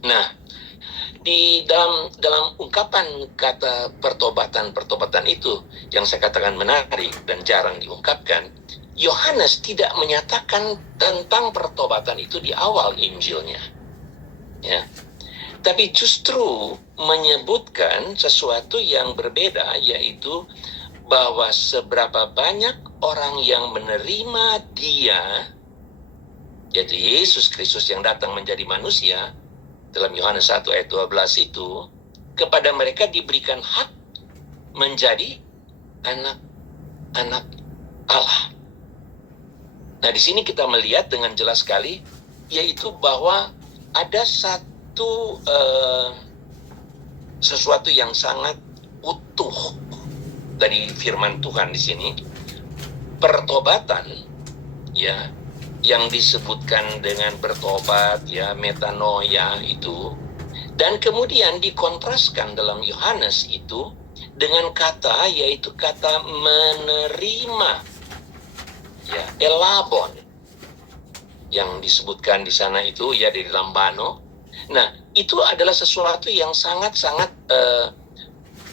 Nah, di dalam ungkapan kata pertobatan itu yang saya katakan menarik dan jarang diungkapkan, Yohanes tidak menyatakan tentang pertobatan itu di awal Injilnya, ya. Tapi justru menyebutkan sesuatu yang berbeda, yaitu bahwa seberapa banyak orang yang menerima Dia, yaitu Yesus Kristus yang datang menjadi manusia, dalam Yohanes 1 ayat 12 itu, kepada mereka diberikan hak menjadi anak-anak Allah. Nah, di sini kita melihat dengan jelas sekali, yaitu bahwa ada sesuatu yang sangat utuh dari firman Tuhan di sini. Pertobatan, ya, yang disebutkan dengan bertobat, ya, metanoia itu, dan kemudian dikontraskan dalam Yohanes itu dengan kata, yaitu kata menerima, ya, elabon, yang disebutkan di sana itu, ya, di dalam Bano. Nah, itu adalah sesuatu yang sangat-sangat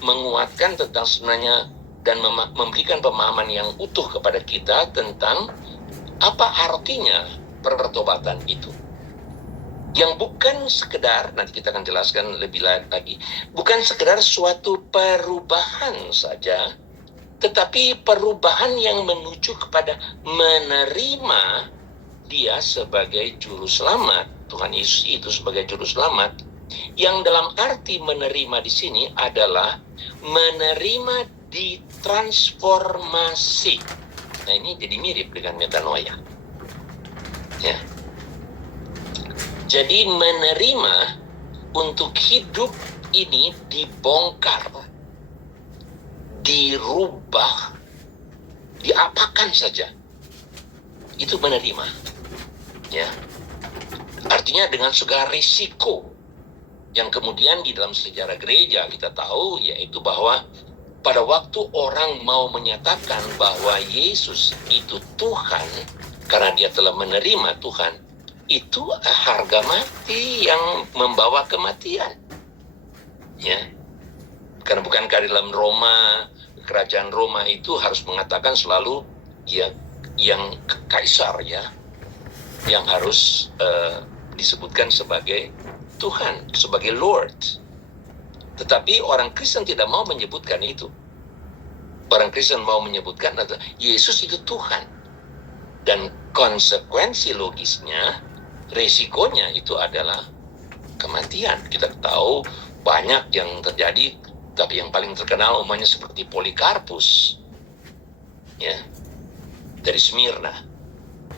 menguatkan tentang sebenarnya dan memberikan pemahaman yang utuh kepada kita tentang apa artinya pertobatan itu. Yang bukan sekedar, nanti kita akan jelaskan lebih lagi, bukan sekedar suatu perubahan saja, tetapi perubahan yang menuju kepada menerima Dia sebagai juru selamat, Tuhan Yesus itu sebagai juru selamat, yang dalam arti menerima di sini adalah menerima ditransformasi. Nah, ini jadi mirip dengan metanoia, ya. Jadi menerima untuk hidup ini dibongkar, dirubah, diapakan saja, itu menerima, ya. Artinya dengan segala risiko yang kemudian di dalam sejarah gereja kita tahu, yaitu bahwa pada waktu orang mau menyatakan bahwa Yesus itu Tuhan karena dia telah menerima Tuhan, itu harga mati yang membawa kematian, ya. Karena bukankah dalam Roma, kerajaan Roma itu harus mengatakan selalu, ya, yang kaisar, ya, yang harus disebutkan sebagai Tuhan, sebagai Lord. Tetapi orang Kristen tidak mau menyebutkan itu. Orang Kristen mau menyebutkan adalah Yesus itu Tuhan. Dan konsekuensi logisnya, resikonya itu adalah kematian. Kita tahu banyak yang terjadi, tapi yang paling terkenal umumnya seperti Polikarpus, ya, dari Smyrna.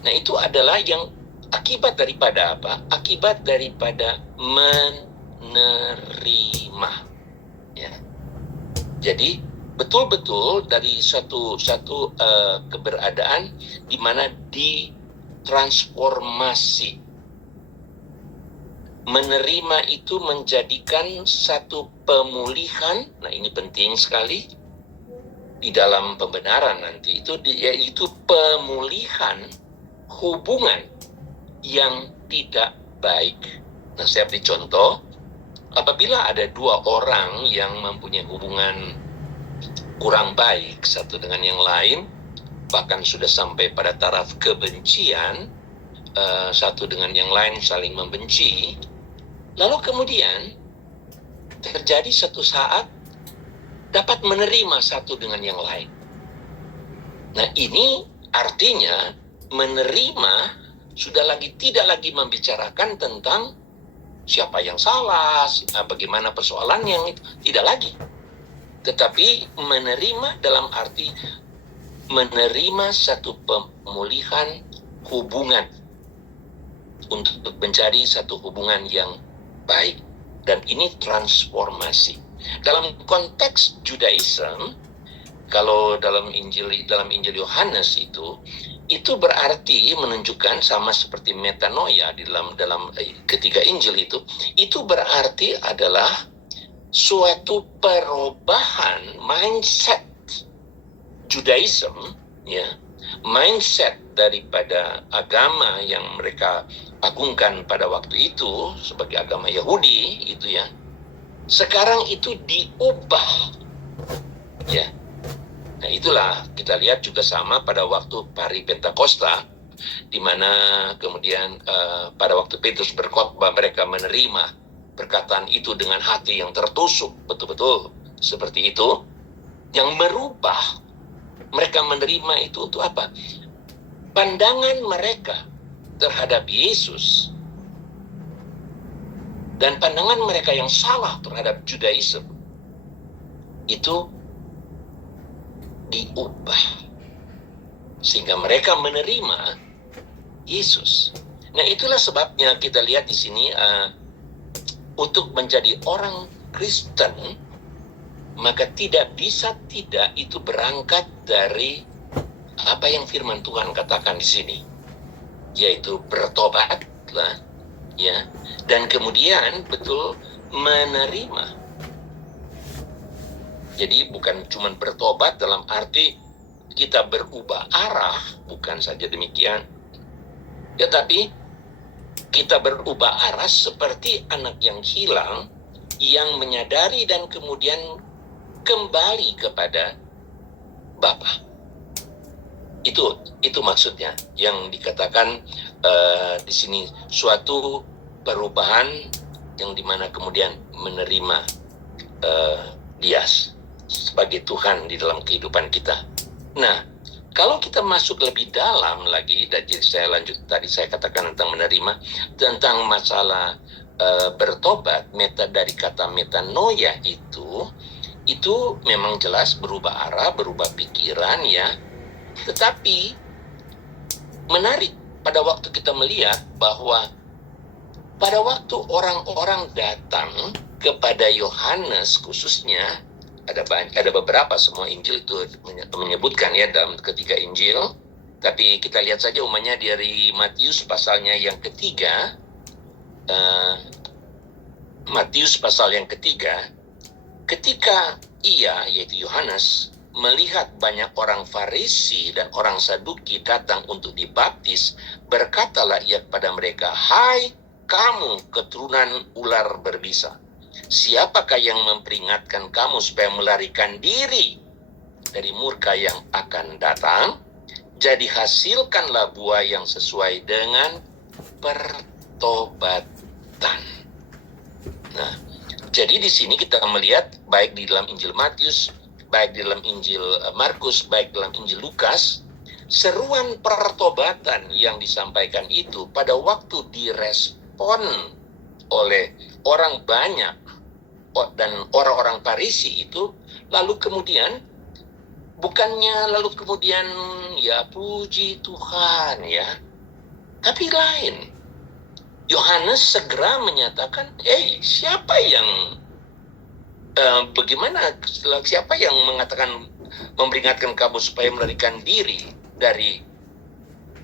Nah, itu adalah yang akibat daripada apa? Akibat daripada menerima, ya. Jadi betul-betul dari satu keberadaan di mana ditransformasi. Menerima itu menjadikan satu pemulihan. Nah, ini penting sekali di dalam pembenaran nanti itu, yaitu pemulihan hubungan yang tidak baik. Nah, saya beri contoh, apabila ada dua orang yang mempunyai hubungan kurang baik satu dengan yang lain, bahkan sudah sampai pada taraf kebencian, satu dengan yang lain saling membenci, lalu kemudian terjadi satu saat dapat menerima satu dengan yang lain. Nah, ini artinya menerima sudah tidak lagi membicarakan tentang siapa yang salah, bagaimana persoalan yang itu, tidak lagi. Tetapi menerima dalam arti menerima satu pemulihan hubungan untuk menjadi satu hubungan yang baik. Dan ini transformasi. Dalam konteks Judaism, kalau dalam Injil Yohanes itu berarti menunjukkan sama seperti metanoia di dalam ketiga Injil itu berarti adalah suatu perubahan mindset Judaism, ya, mindset daripada agama yang mereka agungkan pada waktu itu sebagai agama Yahudi itu ya, sekarang itu diubah ya. Nah itulah kita lihat juga sama pada waktu hari Pentakosta, di mana kemudian pada waktu Petrus berkhotbah mereka menerima perkataan itu dengan hati yang tertusuk, betul-betul seperti itu. Yang merubah mereka menerima itu untuk apa? Pandangan mereka terhadap Yesus dan pandangan mereka yang salah terhadap Judaism itu diubah sehingga mereka menerima Yesus. Nah itulah sebabnya kita lihat di sini untuk menjadi orang Kristen maka tidak bisa tidak itu berangkat dari apa yang firman Tuhan katakan di sini, yaitu bertobatlah ya, dan kemudian betul menerima. Jadi bukan cuma bertobat dalam arti kita berubah arah, bukan saja demikian. Tetapi kita berubah arah seperti anak yang hilang yang menyadari dan kemudian kembali kepada Bapa. Itu maksudnya yang dikatakan di sini suatu perubahan yang dimana kemudian menerima Dia sebagai Tuhan di dalam kehidupan kita. Nah, kalau kita masuk lebih dalam lagi, dan jadi saya lanjut tadi saya katakan tentang menerima, tentang masalah bertobat, dari kata metanoia itu memang jelas berubah arah, berubah pikiran ya. Tetapi menarik pada waktu kita melihat bahwa pada waktu orang-orang datang kepada Yohanes khususnya, ada beberapa, semua Injil itu menyebutkan ya dalam ketiga Injil, tapi kita lihat saja umumnya dari Matius pasalnya yang ketiga, Matius pasal yang ketiga, ketika ia, yaitu Yohanes, melihat banyak orang Farisi dan orang Saduki datang untuk dibaptis, berkatalah ia kepada mereka, "Hai kamu keturunan ular berbisa, siapakah yang memperingatkan kamu supaya melarikan diri dari murka yang akan datang? Jadi hasilkanlah buah yang sesuai dengan pertobatan." Nah, jadi di sini kita melihat baik di dalam Injil Matius, baik di dalam Injil Markus, baik dalam Injil Lukas, seruan pertobatan yang disampaikan itu pada waktu direspon oleh orang banyak dan orang-orang Farisi itu, lalu kemudian ya puji Tuhan ya, tapi lain. Yohanes segera menyatakan, siapa yang siapa yang memperingatkan kamu supaya melarikan diri dari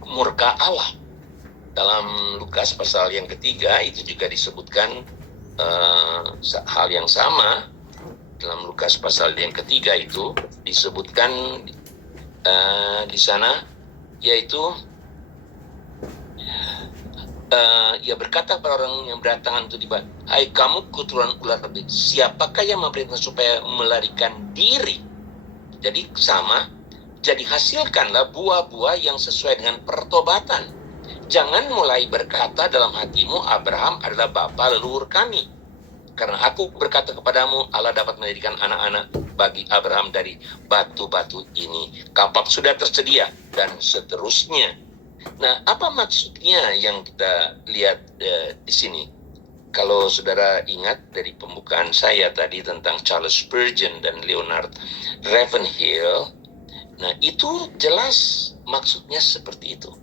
murka Allah? Dalam Lukas pasal yang ketiga itu juga disebutkan hal yang sama. Dalam Lukas pasal yang ketiga itu disebutkan di sana, yaitu ia berkata pada orang yang berdatangan untuk dibaptis, "Hai kamu keturunan ular berbisa, siapakah yang memerintah supaya melarikan diri?" Jadi sama, jadi hasilkanlah buah-buah yang sesuai dengan pertobatan. Jangan mulai berkata dalam hatimu, "Abraham adalah bapa leluhur kami. Karena aku berkata kepadamu, Allah dapat menjadikan anak-anak bagi Abraham dari batu-batu ini. Kapak sudah tersedia," dan seterusnya. Nah, apa maksudnya yang kita lihat di sini? Kalau saudara ingat dari pembukaan saya tadi tentang Charles Spurgeon dan Leonard Ravenhill, nah itu jelas maksudnya seperti itu.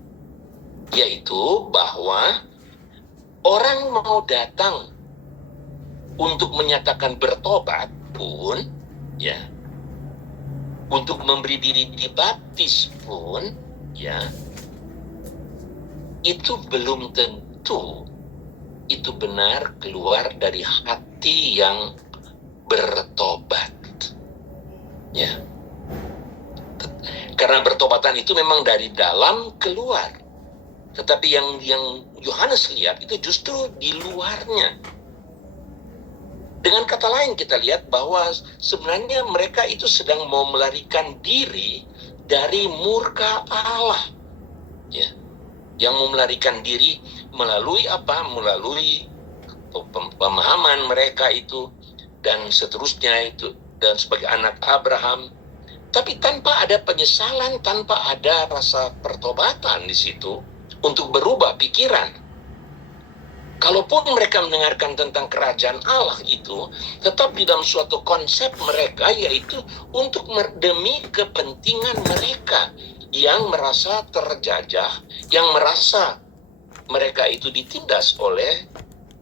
Yaitu bahwa orang mau datang untuk menyatakan bertobat pun, ya, untuk memberi diri dibaptis pun, ya, itu belum tentu itu benar keluar dari hati yang bertobat. Ya. Karena bertobatan itu memang dari dalam keluar. Tetapi yang Yohanes lihat itu justru di luarnya. Dengan kata lain kita lihat bahwa sebenarnya mereka itu sedang mau melarikan diri dari murka Allah. Ya. Yang mau melarikan diri melalui apa? Melalui pemahaman mereka itu dan seterusnya itu, dan sebagai anak Abraham. Tapi tanpa ada penyesalan, tanpa ada rasa pertobatan di situ untuk berubah pikiran. Kalaupun mereka mendengarkan tentang kerajaan Allah itu, tetap di dalam suatu konsep mereka, yaitu untuk demi kepentingan mereka yang merasa terjajah, yang merasa mereka itu ditindas oleh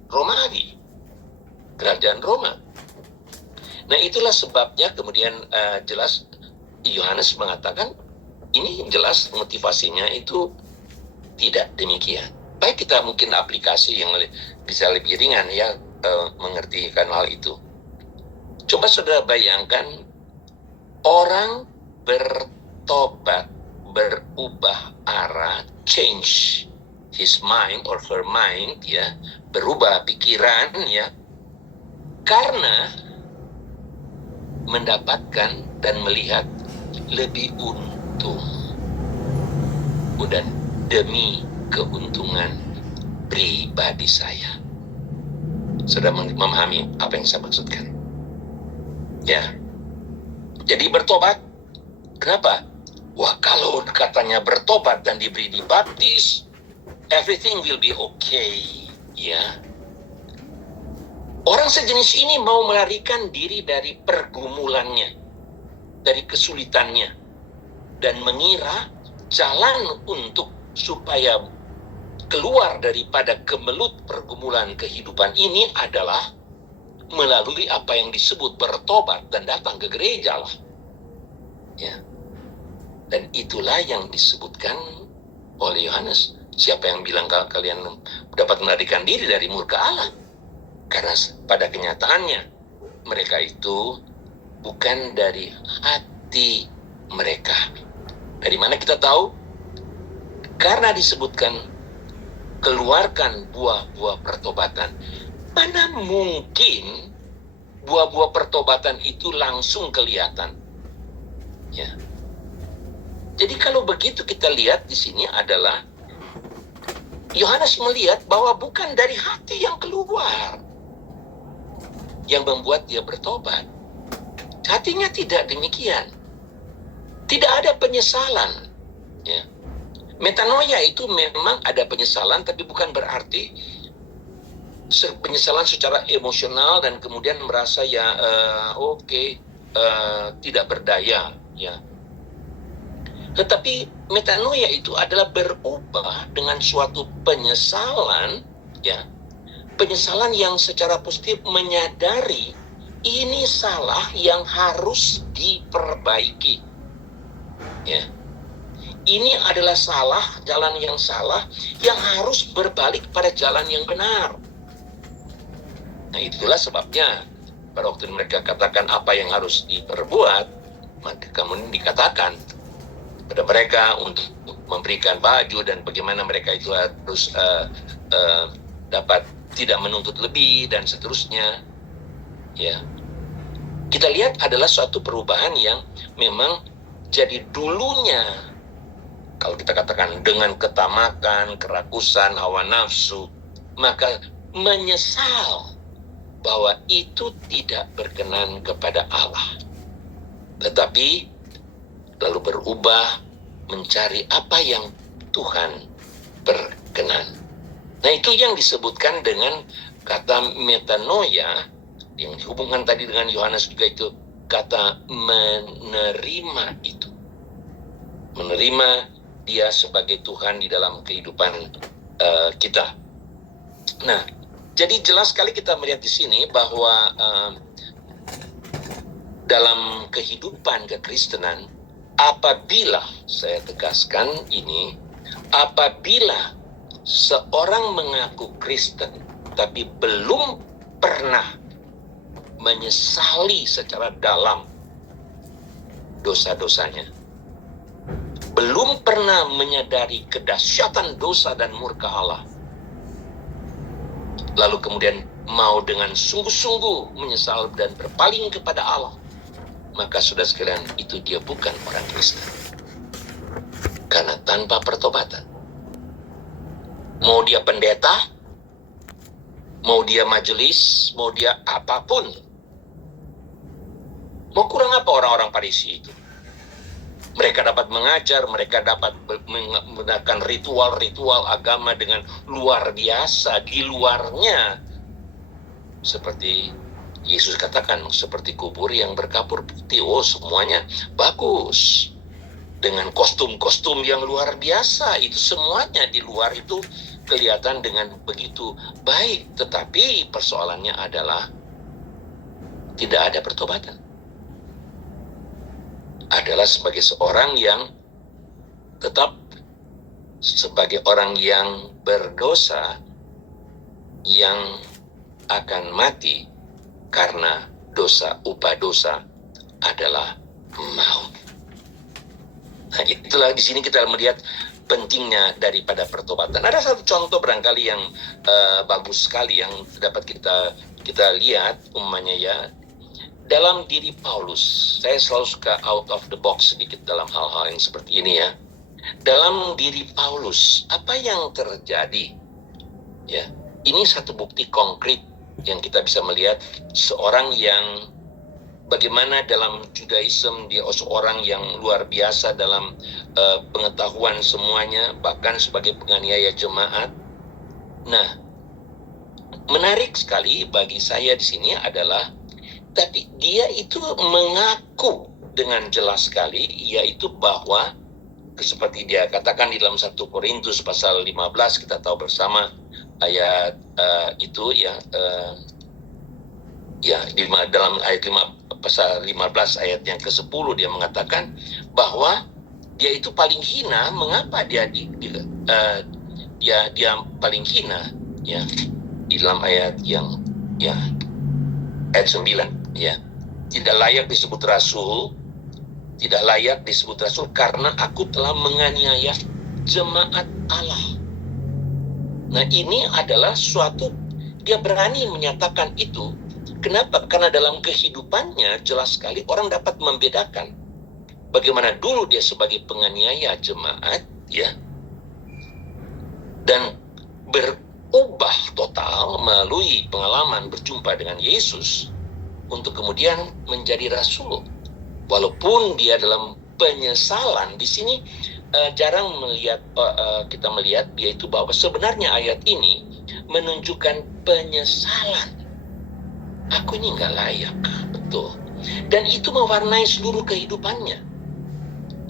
Romawi, kerajaan Roma. Nah, itulah sebabnya kemudian jelas Yohanes mengatakan ini jelas motivasinya itu tidak demikian. Baik, kita mungkin aplikasi yang bisa lebih ringan ya mengertikan hal itu. Coba saudara bayangkan orang bertobat, berubah arah, change his mind or her mind, ya, berubah pikiran, ya, karena mendapatkan dan melihat lebih untung dan demi keuntungan pribadi saya. Sudah memahami apa yang saya maksudkan? Ya. Jadi bertobat. Kenapa? Wah, kalau katanya bertobat dan diberi dibaptis, everything will be okay. Ya. Orang sejenis ini mau melarikan diri dari pergumulannya, dari kesulitannya, dan mengira jalan untuk supaya keluar daripada kemelut pergumulan kehidupan ini adalah melalui apa yang disebut bertobat dan datang ke gereja lah. Ya. Dan itulah yang disebutkan oleh Yohanes. Siapa yang bilang kalian dapat melarikan diri dari murka Allah? Karena pada kenyataannya mereka itu bukan dari hati mereka. Dari mana kita tahu? Karena disebutkan keluarkan buah-buah pertobatan. Mana mungkin buah-buah pertobatan itu langsung kelihatan? Ya. Jadi kalau begitu kita lihat di sini adalah Yohanes melihat bahwa bukan dari hati yang keluar yang membuat dia bertobat. Hatinya tidak demikian. Tidak ada penyesalan. Ya. Metanoia itu memang ada penyesalan, tapi bukan berarti penyesalan secara emosional dan kemudian merasa ya tidak berdaya. Ya. Tetapi metanoia itu adalah berubah dengan suatu penyesalan, ya. Penyesalan yang secara positif menyadari ini salah yang harus diperbaiki. Ya. Ini adalah salah, jalan yang salah yang harus berbalik pada jalan yang benar. Nah, itulah sebabnya pada waktu mereka katakan apa yang harus diperbuat, maka kemudian dikatakan pada mereka untuk memberikan baju dan bagaimana mereka itu harus dapat tidak menuntut lebih dan seterusnya. Ya. Kita lihat adalah suatu perubahan yang memang jadi dulunya, kalau kita katakan dengan ketamakan, kerakusan, hawa nafsu, maka menyesal bahwa itu tidak berkenan kepada Allah. Tetapi lalu berubah mencari apa yang Tuhan berkenan. Nah, itu yang disebutkan dengan kata metanoia, yang dihubungkan tadi dengan Yohanes juga itu kata menerima itu. Menerima dia sebagai Tuhan di dalam kehidupan kita. Nah, jadi jelas sekali kita melihat di sini bahwa dalam kehidupan kekristenan, apabila, saya tegaskan ini, apabila seorang mengaku Kristen tapi belum pernah menyesali secara dalam dosa-dosanya, belum pernah menyadari kedahsyatan dosa dan murka Allah, lalu kemudian mau dengan sungguh-sungguh menyesal dan berpaling kepada Allah, maka saudara sekalian, itu dia bukan orang Kristen. Karena tanpa pertobatan, mau dia pendeta, mau dia majelis, mau dia apapun, mau kurang apa orang-orang Farisi itu? Mereka dapat mengajar, mereka dapat menggunakan ritual-ritual agama dengan luar biasa. Di luarnya, seperti Yesus katakan, seperti kubur yang berkapur putih. Oh, semuanya bagus. Dengan kostum-kostum yang luar biasa. Itu semuanya di luar itu kelihatan dengan begitu baik. Tetapi persoalannya adalah tidak ada pertobatan. Adalah sebagai seorang yang tetap sebagai orang yang berdosa, yang akan mati karena dosa. Upah dosa adalah maut. Nah, itulah di sini kita melihat pentingnya daripada pertobatan. Ada satu contoh barangkali yang bagus sekali yang dapat kita lihat, umpamanya ya, dalam diri Paulus. Saya selalu suka out of the box sedikit dalam hal-hal yang seperti ini ya. Dalam diri Paulus, apa yang terjadi? Ya, ini satu bukti konkret yang kita bisa melihat seorang yang bagaimana dalam Judaism dia seorang yang luar biasa dalam pengetahuan semuanya, bahkan sebagai penganiaya jemaat. Nah, menarik sekali bagi saya di sini adalah tapi dia itu mengaku dengan jelas sekali, yaitu bahwa seperti dia katakan di dalam 1 Korintus pasal 15, kita tahu bersama ayat itu ya, dalam ayat 5, pasal 15 ayat yang ke-10 dia mengatakan bahwa dia itu paling hina. Mengapa dia paling hina ya, di dalam ayat yang ya ayat 9 ya, tidak layak disebut rasul, karena aku telah menganiaya jemaat Allah. Nah, ini adalah suatu, dia berani menyatakan itu. Kenapa? Karena dalam kehidupannya jelas sekali orang dapat membedakan bagaimana dulu dia sebagai penganiaya jemaat ya, dan berubah total melalui pengalaman berjumpa dengan Yesus untuk kemudian menjadi rasul. Walaupun dia dalam penyesalan, di sini jarang kita melihat dia itu bahwa sebenarnya ayat ini menunjukkan penyesalan. Aku ini nggak layak, betul. Dan itu mewarnai seluruh kehidupannya.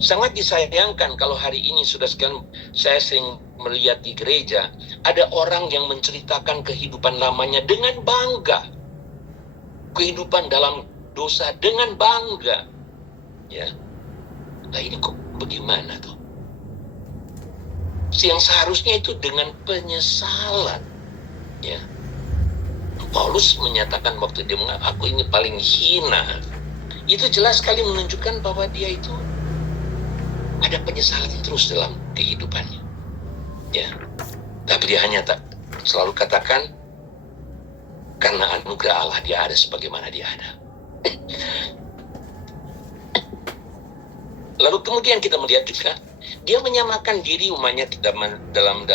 Sangat disayangkan kalau hari ini sudah sekalian, saya sering melihat di gereja ada orang yang menceritakan kehidupan lamanya dengan bangga. Kehidupan dalam dosa dengan bangga ya. Nah, ini kok bagaimana tuh? Yang seharusnya itu dengan penyesalan ya. Paulus menyatakan waktu dia mengatakan aku ini paling hina, itu jelas sekali menunjukkan bahwa dia itu ada penyesalan terus dalam kehidupannya ya. Tapi dia hanya selalu katakan karena anugerah Allah dia ada sebagaimana dia ada. Lalu kemudian kita melihat juga dia menyamakan diri umatnya dalam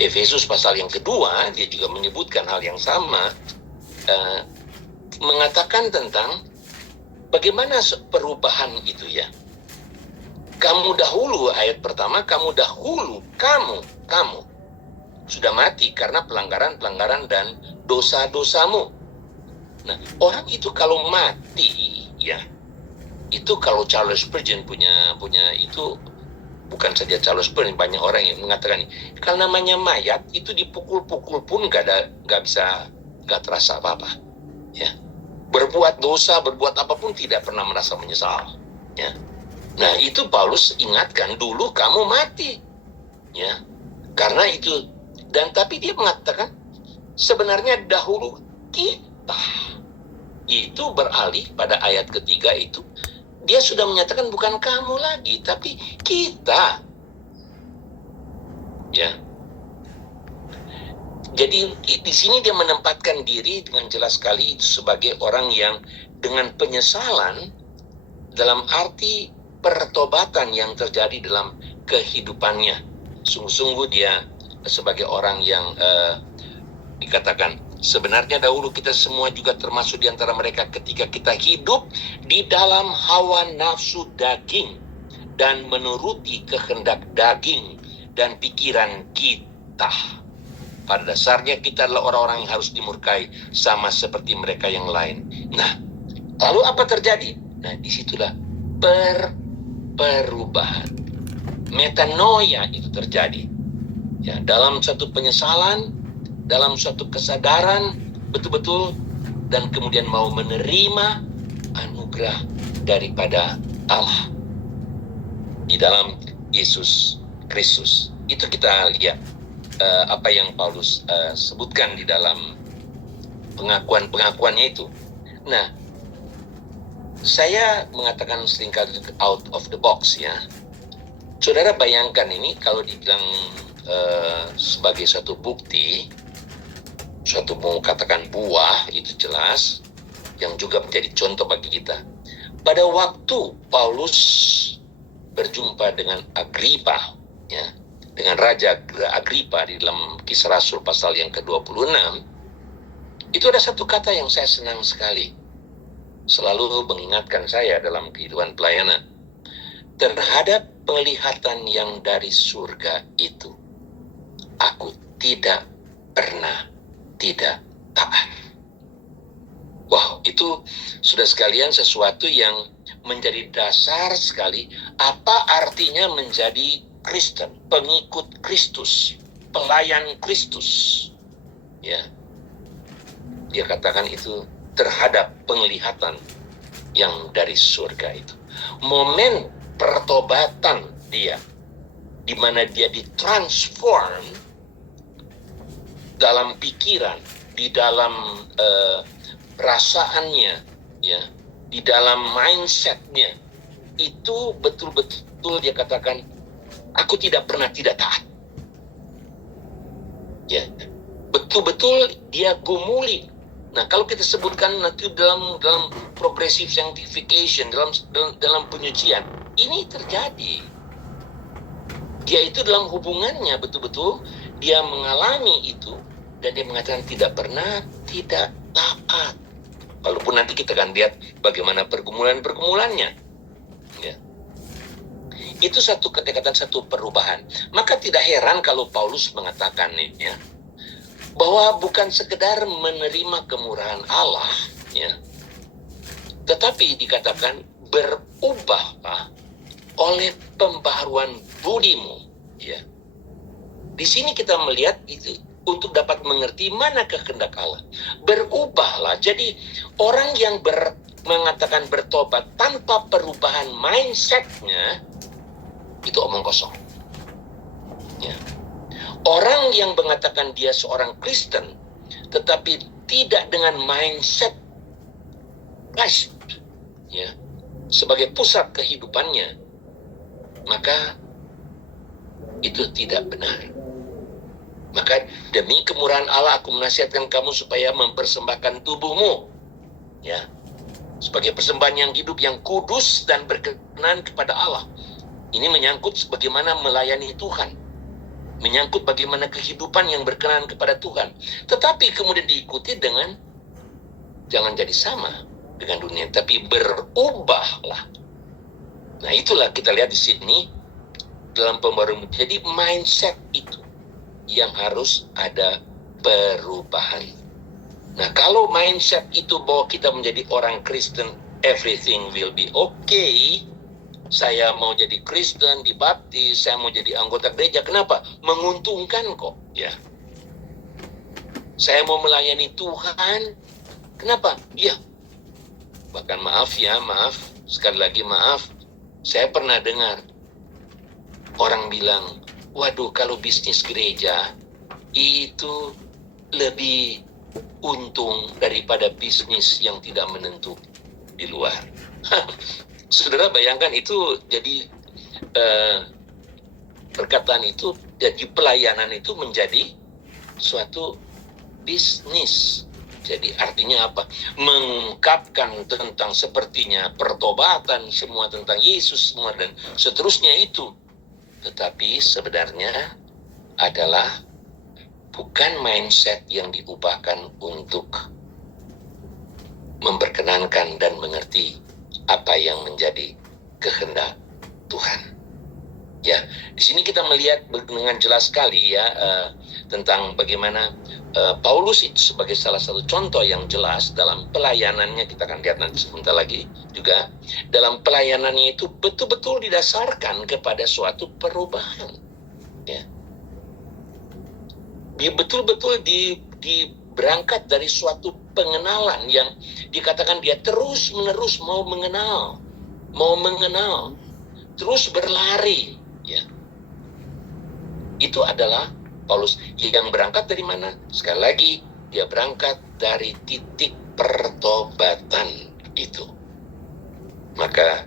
Efesus pasal yang kedua, dia juga menyebutkan hal yang sama, mengatakan tentang bagaimana perubahan itu ya. Kamu dahulu, ayat pertama, kamu sudah mati karena pelanggaran dan dosa-dosamu. Nah, orang itu kalau mati ya, itu kalau Charles Spurgeon punya itu, bukan saja Charles Spurgeon, banyak orang yang mengatakan kalau namanya mayat itu dipukul-pukul pun nggak terasa apa-apa ya. Berbuat dosa, berbuat apapun tidak pernah merasa menyesal ya. Nah, itu Paulus ingatkan, dulu kamu mati ya, karena itu. Dan tapi dia mengatakan sebenarnya dahulu kita, itu beralih pada ayat ketiga itu, dia sudah menyatakan bukan kamu lagi, tapi kita. Ya. Jadi di sini dia menempatkan diri dengan jelas sekali sebagai orang yang dengan penyesalan dalam arti pertobatan yang terjadi dalam kehidupannya. Sungguh-sungguh dia sebagai orang yang dikatakan sebenarnya dahulu kita semua juga termasuk di antara mereka ketika kita hidup di dalam hawa nafsu daging dan menuruti kehendak daging dan pikiran kita. Pada dasarnya kita adalah orang-orang yang harus dimurkai sama seperti mereka yang lain. Nah, lalu apa terjadi? Nah, disitulah perubahan. Metanoia itu terjadi. Ya, dalam satu penyesalan, dalam suatu kesadaran betul-betul, dan kemudian mau menerima anugerah daripada Allah di dalam Yesus Kristus. Itu kita lihat apa yang Paulus sebutkan di dalam pengakuannya itu. Nah, saya mengatakan seringkali out of the box ya. Saudara bayangkan ini kalau dibilang sebagai satu bukti, suatu mau katakan buah, itu jelas, yang juga menjadi contoh bagi kita. Pada waktu Paulus berjumpa dengan Agripa, ya, dengan Raja Agripa di dalam Kisah Rasul pasal yang ke-26, itu ada satu kata yang saya senang sekali. Selalu mengingatkan saya dalam kehidupan pelayanan. Terhadap penglihatan yang dari surga itu, aku tidak pernah tidak taat. Wow, itu sudah sekalian sesuatu yang menjadi dasar sekali apa artinya menjadi Kristen, pengikut Kristus, pelayan Kristus. Ya. Dia katakan itu terhadap penglihatan yang dari surga itu. Momen pertobatan dia, di mana dia ditransform dalam pikiran, di dalam perasaannya, ya, di dalam mindsetnya, itu betul-betul dia katakan, aku tidak pernah tidak taat. Ya, betul-betul dia gumuli. Nah, kalau kita sebutkan nanti dalam progressive sanctification, dalam penyucian, ini terjadi. Dia itu dalam hubungannya betul-betul dia mengalami itu, dan dia mengatakan tidak pernah tidak taat. Walaupun nanti kita akan lihat bagaimana pergumulannya. Ya. Itu satu kedekatan, satu perubahan. Maka tidak heran kalau Paulus mengatakan ya, bahwa bukan sekedar menerima kemurahan Allah, ya, tetapi dikatakan berubahlah oleh pembaharuan budimu. Ya. Di sini kita melihat itu untuk dapat mengerti mana kehendak Allah. Berubahlah. Jadi orang yang mengatakan bertobat tanpa perubahan mindsetnya, itu omong kosong. Ya. Orang yang mengatakan dia seorang Kristen, tetapi tidak dengan mindset Christ, ya, sebagai pusat kehidupannya, maka itu tidak benar. Maka demi kemurahan Allah aku menasihatkan kamu supaya mempersembahkan tubuhmu, ya, sebagai persembahan yang hidup, yang kudus dan berkenan kepada Allah. Ini menyangkut bagaimana melayani Tuhan, menyangkut bagaimana kehidupan yang berkenan kepada Tuhan. Tetapi kemudian diikuti dengan jangan jadi sama dengan dunia, tapi berubahlah. Nah, itulah kita lihat di sini dalam pembaruan. Jadi mindset itu yang harus ada perubahan. Nah, kalau mindset itu bahwa kita menjadi orang Kristen, everything will be okay. Saya mau jadi Kristen, dibaptis, saya mau jadi anggota gereja. Kenapa? Menguntungkan kok, ya. Saya mau melayani Tuhan. Kenapa? Ya. Bahkan maaf, sekali lagi maaf. Saya pernah dengar orang bilang, waduh, kalau bisnis gereja itu lebih untung daripada bisnis yang tidak menentu di luar. Saudara bayangkan itu jadi perkataan itu, jadi pelayanan itu menjadi suatu bisnis. Jadi artinya apa? Mengungkapkan tentang sepertinya pertobatan, semua tentang Yesus, semua dan seterusnya itu. Tetapi sebenarnya adalah bukan mindset yang diubahkan untuk memperkenankan dan mengerti apa yang menjadi kehendak Tuhan. Ya, di sini kita melihat dengan jelas sekali ya tentang bagaimana Paulus itu sebagai salah satu contoh yang jelas dalam pelayanannya. Kita akan lihat nanti sebentar lagi juga. Dalam pelayanannya itu betul-betul didasarkan kepada suatu perubahan. Ya. Dia betul-betul berangkat dari suatu pengenalan yang dikatakan dia terus-menerus mau mengenal, terus berlari. Ya, itu adalah Paulus yang berangkat dari mana? Sekali lagi, dia berangkat dari titik pertobatan itu. Maka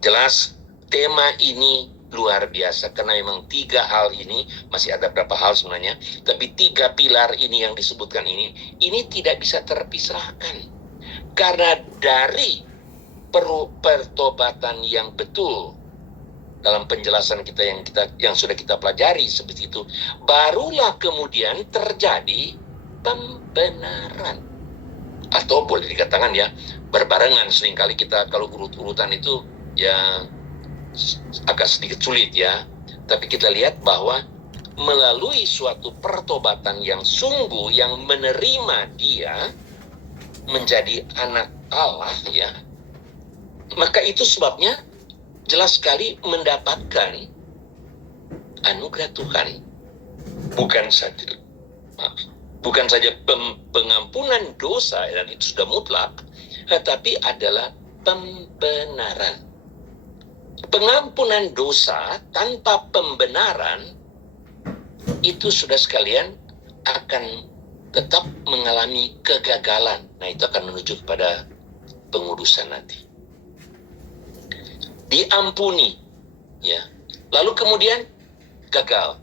jelas tema ini luar biasa, karena memang 3 hal ini, masih ada berapa hal sebenarnya, tapi 3 pilar ini yang disebutkan ini tidak bisa terpisahkan. Karena dari pertobatan yang betul, dalam penjelasan kita yang sudah kita pelajari seperti itu, barulah kemudian terjadi pembenaran. Atau boleh dikatakan ya, berbarengan. Seringkali kita kalau urut-urutan itu ya agak sedikit sulit ya. Tapi kita lihat bahwa melalui suatu pertobatan yang sungguh, yang menerima dia menjadi anak Allah ya, maka itu sebabnya jelas sekali mendapatkan anugerah Tuhan. Bukan saja pengampunan dosa, dan itu sudah mutlak, tetapi adalah pembenaran. Pengampunan dosa tanpa pembenaran itu sudah sekalian akan tetap mengalami kegagalan. Nah, itu akan menuju kepada pengudusan nanti. Diampuni, ya. Lalu kemudian gagal.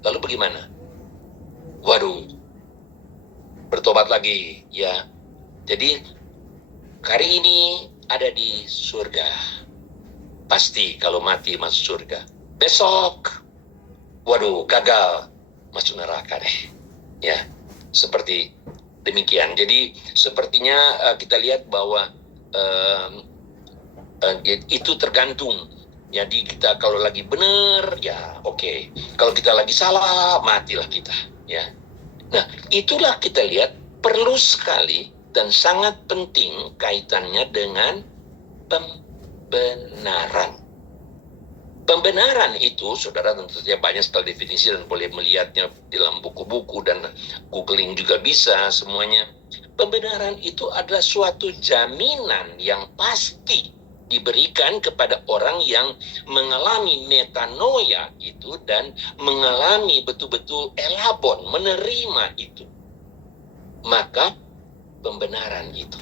Lalu bagaimana? Waduh, bertobat lagi, ya. Jadi hari ini ada di surga, pasti kalau mati masuk surga. Besok, waduh, gagal, masuk neraka deh, ya. Seperti demikian. Jadi sepertinya kita lihat bahwa itu tergantung. Jadi kita kalau lagi benar, ya oke. Kalau kita lagi salah, matilah kita. Ya. Nah, itulah kita lihat perlu sekali dan sangat penting kaitannya dengan pembenaran. Pembenaran itu, saudara tentu saja banyak sekali definisi dan boleh melihatnya dalam buku-buku dan googling juga bisa semuanya. Pembenaran itu adalah suatu jaminan yang pasti diberikan kepada orang yang mengalami metanoia itu dan mengalami betul-betul elabon, menerima itu. Maka pembenaran itu,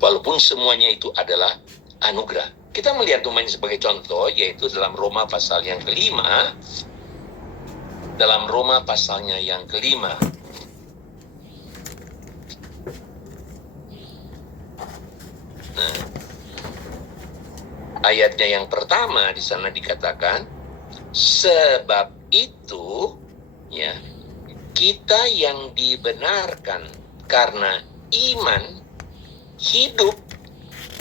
walaupun semuanya itu adalah anugerah. Kita melihat umumnya sebagai contoh, yaitu dalam Roma pasal yang kelima. Dalam Roma pasalnya yang kelima. Nah, ayatnya yang pertama di sana dikatakan, sebab itu ya, kita yang dibenarkan karena iman hidup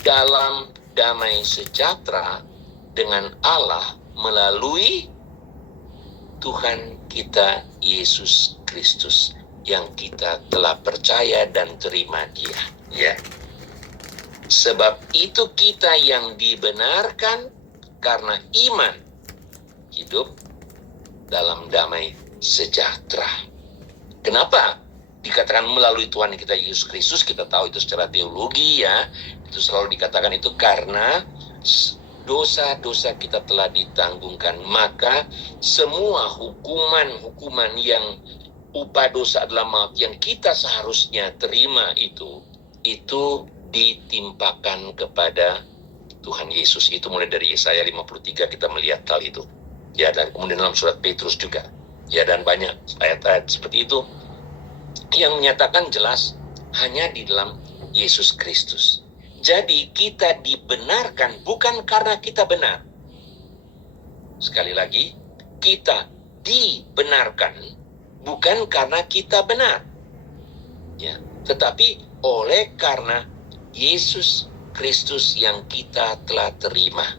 dalam damai sejahtera dengan Allah melalui Tuhan kita Yesus Kristus, yang kita telah percaya dan terima Dia, ya. Sebab itu kita yang dibenarkan karena iman hidup dalam damai sejahtera. Kenapa dikatakan melalui Tuhan kita Yesus Kristus? Kita tahu itu secara teologi ya. Itu selalu dikatakan itu karena dosa-dosa kita telah ditanggungkan. Maka semua hukuman yang upah dosa adalah maut yang kita seharusnya terima itu ditimpakan kepada Tuhan Yesus. Itu mulai dari Yesaya 53 kita melihat hal itu. Ya, dan kemudian dalam surat Petrus juga. Ya, dan banyak ayat-ayat seperti itu yang menyatakan jelas hanya di dalam Yesus Kristus. Jadi kita dibenarkan bukan karena kita benar. Sekali lagi, kita dibenarkan bukan karena kita benar. Ya, tetapi oleh karena Yesus Kristus yang kita telah terima.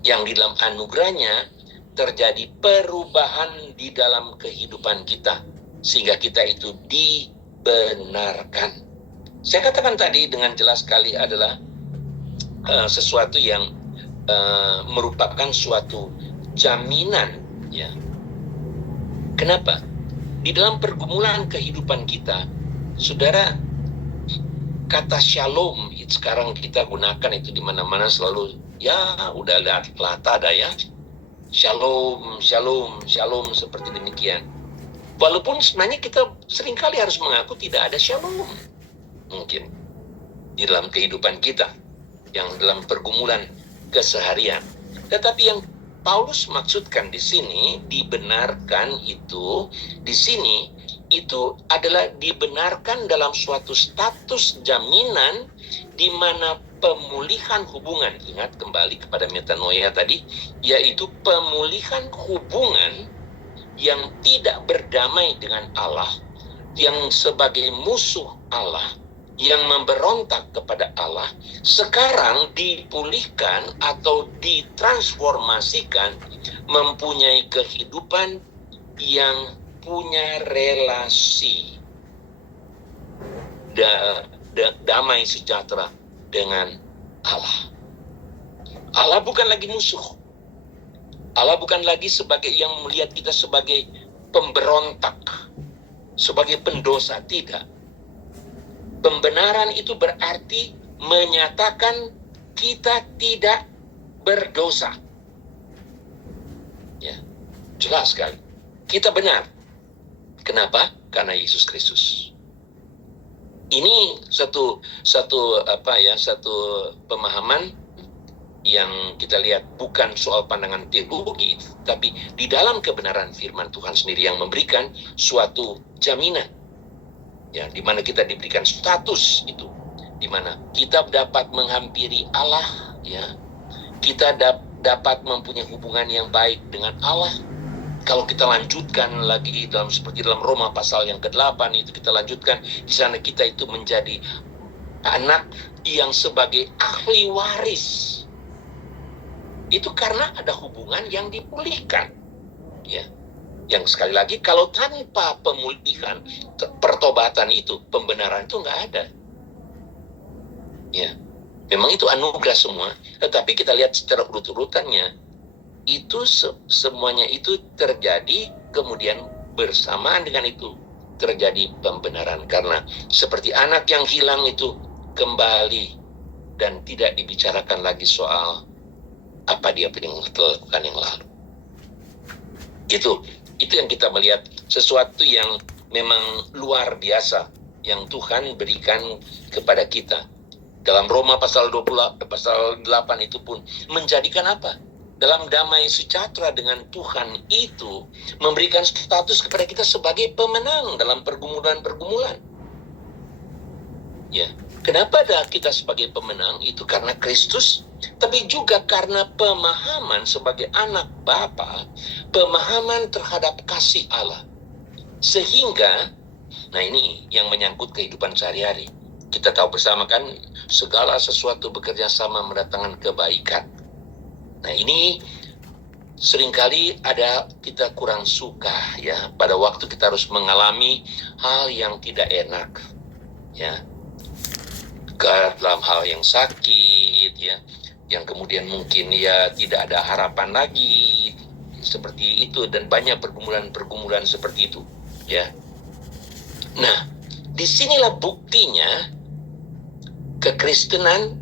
Yang di dalam anugerahnya terjadi perubahan di dalam kehidupan kita. Sehingga kita itu dibenarkan. Saya katakan tadi dengan jelas sekali adalah sesuatu yang merupakan suatu jaminan. Ya. Kenapa? Di dalam pergumulan kehidupan kita, saudara, kata shalom sekarang kita gunakan itu di mana-mana selalu, ya udah lihat ada ya, shalom, shalom, shalom seperti demikian. Walaupun sebenarnya kita seringkali harus mengaku tidak ada shalom mungkin di dalam kehidupan kita yang dalam pergumulan keseharian. Tetapi yang Paulus maksudkan di sini, dibenarkan itu di sini itu adalah dibenarkan dalam suatu status jaminan di mana pemulihan hubungan, ingat kembali kepada metanoia tadi, yaitu pemulihan hubungan yang tidak berdamai dengan Allah, yang sebagai musuh Allah, yang memberontak kepada Allah, sekarang dipulihkan atau ditransformasikan mempunyai kehidupan yang punya relasi damai sejahtera dengan Allah. Allah bukan lagi musuh. Allah bukan lagi sebagai yang melihat kita sebagai pemberontak, sebagai pendosa, tidak. Pembenaran itu berarti menyatakan kita tidak berdosa. Ya, jelas sekali. Kita benar. Kenapa? Karena Yesus Kristus. Ini satu pemahaman yang kita lihat bukan soal pandangan teologi, tapi di dalam kebenaran firman Tuhan sendiri yang memberikan suatu jaminan. Ya, di mana kita diberikan status itu, di mana kita dapat menghampiri Allah, ya. Kita dapat mempunyai hubungan yang baik dengan Allah. Kalau kita lanjutkan lagi seperti dalam Roma pasal yang ke-8 itu kita lanjutkan, di sana kita itu menjadi anak yang sebagai ahli waris. Itu karena ada hubungan yang dipulihkan. Ya. Yang sekali lagi, kalau tanpa pemulihan, pertobatan itu, pembenaran itu nggak ada. Ya, memang itu anugerah semua, tetapi kita lihat secara urut-urutannya, itu semuanya itu terjadi, kemudian bersamaan dengan itu terjadi pembenaran. Karena seperti anak yang hilang itu kembali dan tidak dibicarakan lagi soal apa dia pernah lakukan yang lalu. Itu yang kita melihat, sesuatu yang memang luar biasa yang Tuhan berikan kepada kita. Dalam Roma pasal 8 itu pun menjadikan apa? Dalam damai sejahtera dengan Tuhan itu memberikan status kepada kita sebagai pemenang dalam pergumulan-pergumulan. Ya, kenapa kita sebagai pemenang? Itu karena Kristus, tapi juga karena pemahaman sebagai anak Bapa, pemahaman terhadap kasih Allah. Sehingga, nah ini yang menyangkut kehidupan sehari-hari. Kita tahu bersama kan, segala sesuatu bekerja sama mendatangkan kebaikan. Nah ini seringkali kita kurang suka ya, pada waktu kita harus mengalami hal yang tidak enak. Ya, dalam hal yang sakit ya, yang kemudian mungkin ya tidak ada harapan lagi seperti itu, dan banyak pergumulan-pergumulan seperti itu ya. Nah, disinilah buktinya kekristenan,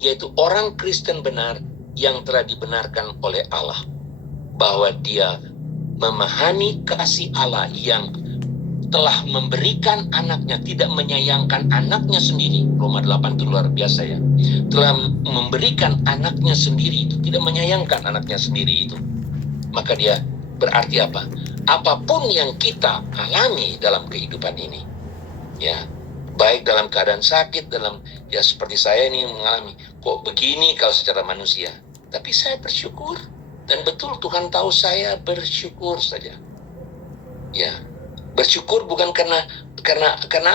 yaitu orang Kristen benar yang telah dibenarkan oleh Allah, bahwa dia memahami kasih Allah yang telah memberikan anaknya, tidak menyayangkan anaknya sendiri. Roma 8 itu luar biasa ya. Telah memberikan anaknya sendiri itu, tidak menyayangkan anaknya sendiri itu. Maka dia berarti apa? Apapun yang kita alami dalam kehidupan ini, ya, baik dalam keadaan sakit, dalam ya seperti saya ini mengalami, kok begini kalau secara manusia. Tapi saya bersyukur. Dan betul Tuhan tahu saya bersyukur saja. Ya, bersyukur bukan karena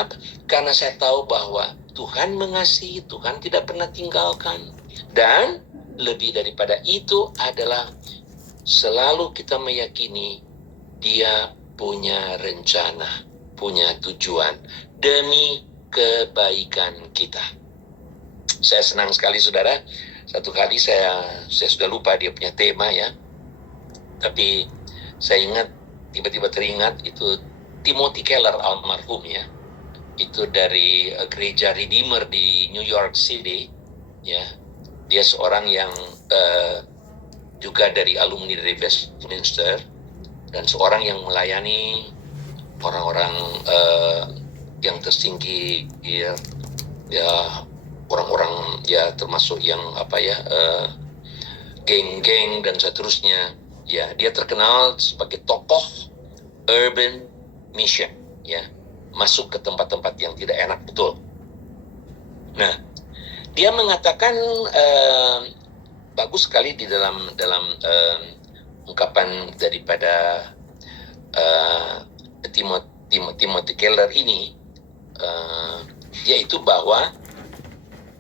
apa? Karena saya tahu bahwa Tuhan mengasihi, Tuhan tidak pernah tinggalkan. Dan lebih daripada itu adalah selalu kita meyakini Dia punya rencana, punya tujuan demi kebaikan kita. Saya senang sekali saudara. Satu kali saya sudah lupa dia punya tema ya. Tapi saya ingat, tiba-tiba teringat itu Timothy Keller almarhum ya. Itu dari gereja Redeemer di New York City ya. Dia seorang yang juga dari alumni dari Westminster dan seorang yang melayani orang-orang yang tersingkir ya, orang-orang ya termasuk yang geng-geng dan seterusnya ya. Dia terkenal sebagai tokoh urban mission ya, masuk ke tempat-tempat yang tidak enak betul. Nah, dia mengatakan bagus sekali di dalam ungkapan daripada Timothy Keller ini, yaitu bahwa